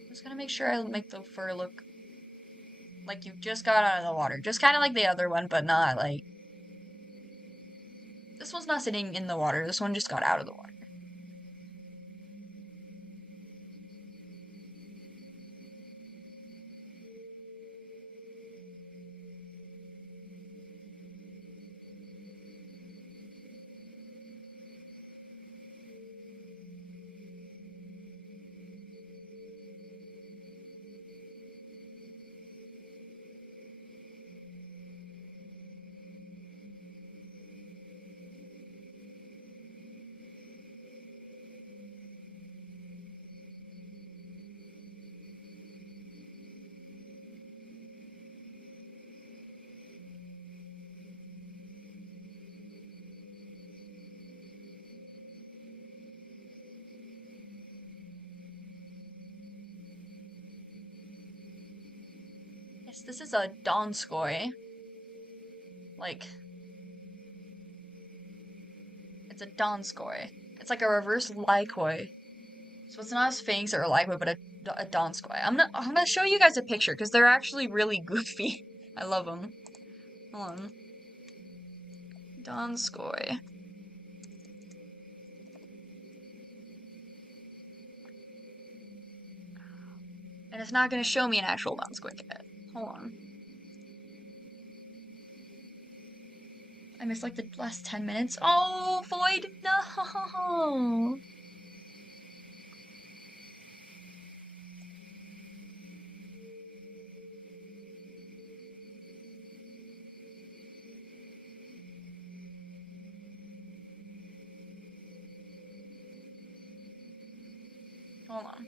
I'm just gonna make sure I make the fur look like you just got out of the water. Just kind of like the other one, but not like... This one's not sitting in the water. This one just got out of the water. Yes, this is a Donskoy. Like, it's a Donskoy. It's like a reverse Lycoy. So it's not a Sphinx or a Lycoy, but a Donskoy. I'm gonna show you guys a picture because they're actually really goofy. I love them. Hold on. Donskoy. And it's not gonna show me an actual Donskoy cat. Hold on. I missed like the last 10 minutes. Oh, Void! No! Hold on.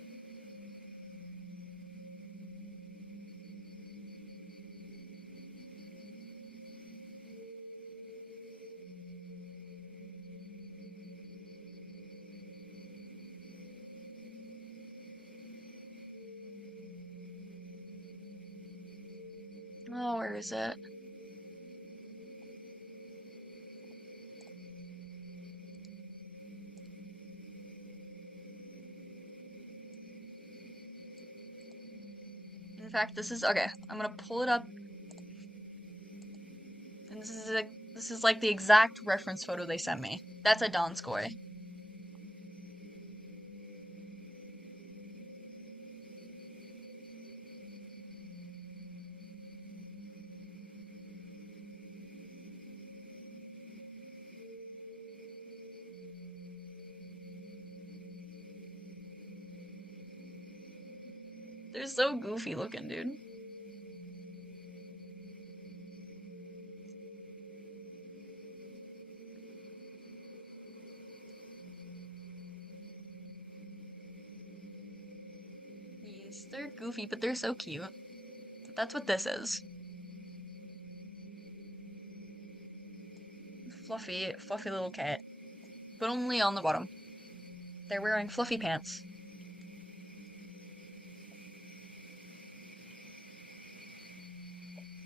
Oh, where is it? In fact, this is okay. I'm gonna pull it up, and this is like the exact reference photo they sent me. That's a Donskoy. They're so goofy looking, dude. Yes, they're goofy, but they're so cute. That's what this is. Fluffy, fluffy little cat. But only on the bottom. They're wearing fluffy pants.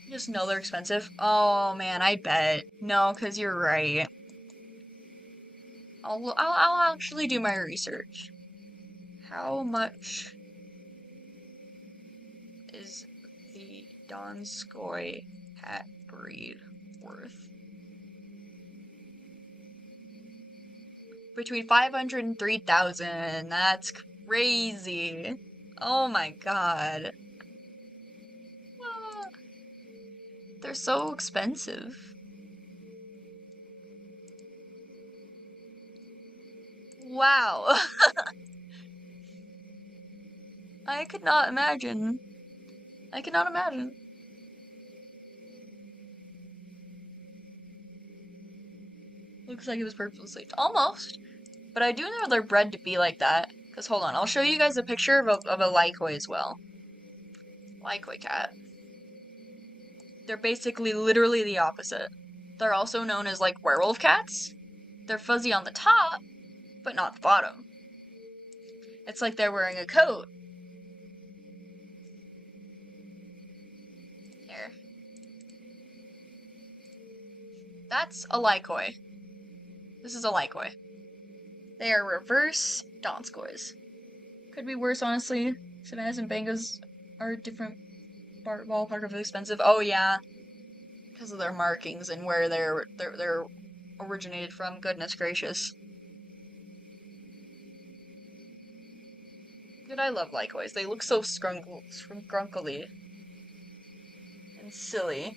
You just know they're expensive. Oh man, I bet. No, cause you're right. I'll actually do my research. How much is the Donskoy cat breed worth? Between 500 and 3,000. That's crazy. Oh my god. Ah, they're so expensive. Wow. I could not imagine. I cannot imagine. Looks like it was purposely. Almost. But I do know they're bred to be like that. Because hold on, I'll show you guys a picture of a Lycoy as well. Lycoy cat. They're basically literally the opposite. They're also known as like werewolf cats. They're fuzzy on the top, but not the bottom. It's like they're wearing a coat. Here. That's a Lycoy. This is a Lycoy. They are reverse Donskoys. Could be worse, honestly. Savannahs and Bangos are different ballpark of expensive. Oh yeah, because of their markings and where they're originated from. Goodness gracious. Dude, I love Lycoys. They look so scrunkly and silly.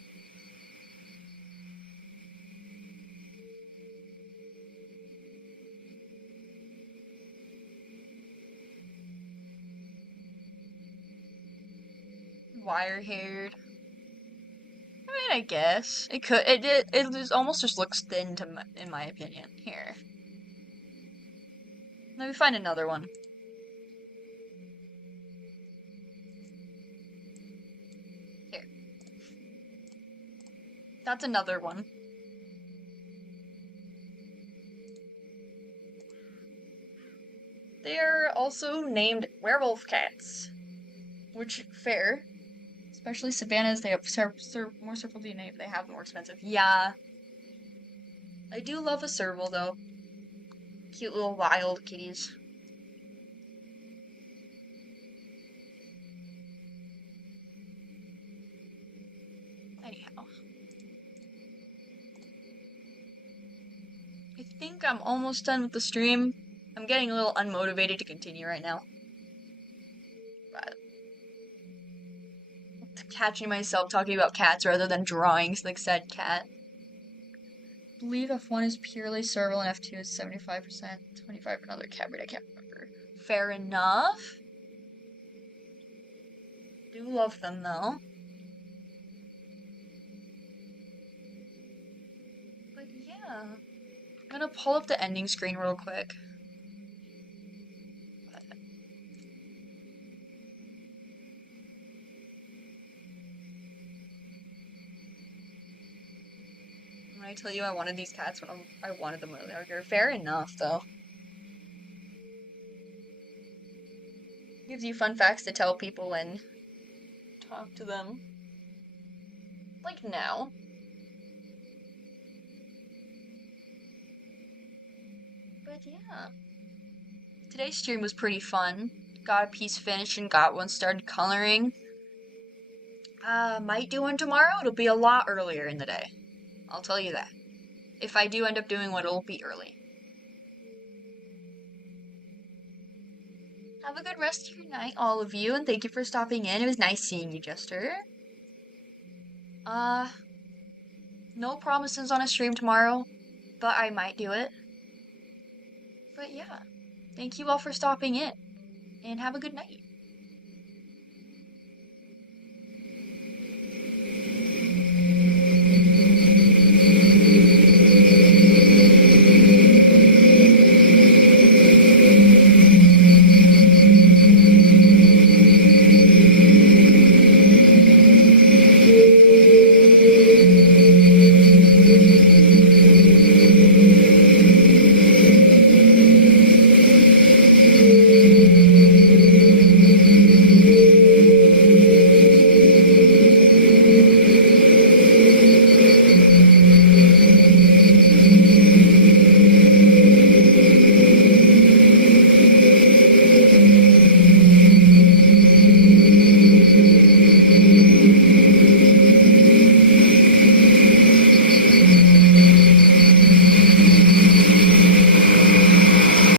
Wire-haired. I mean, I guess it could. It almost just looks thin in my opinion. Here, let me find another one. Here, that's another one. They are also named werewolf cats, which fair. Especially Savannah's, they have more serval DNA, but they have more expensive. Yeah. I do love a serval, though. Cute little wild kitties. Anyhow. I think I'm almost done with the stream. I'm getting a little unmotivated to continue right now. But catching myself talking about cats rather than drawings like said cat. I believe F1 is purely serval and F2 is 75%, 25 another cat breed, I can't remember. Fair enough. Do love them though. But yeah. I'm gonna pull up the ending screen real quick. When I tell you I wanted these cats when I wanted them when they were younger. Fair enough though. Gives you fun facts to tell people and talk to them. Like now. But yeah. Today's stream was pretty fun. Got a piece finished and got one started coloring. Might do one tomorrow. It'll be a lot earlier in the day. I'll tell you that. If I do end up doing one, it'll be early. Have a good rest of your night, all of you, and thank you for stopping in. It was nice seeing you, Jester. No promises on a stream tomorrow, but I might do it. But yeah, thank you all for stopping in, and have a good night.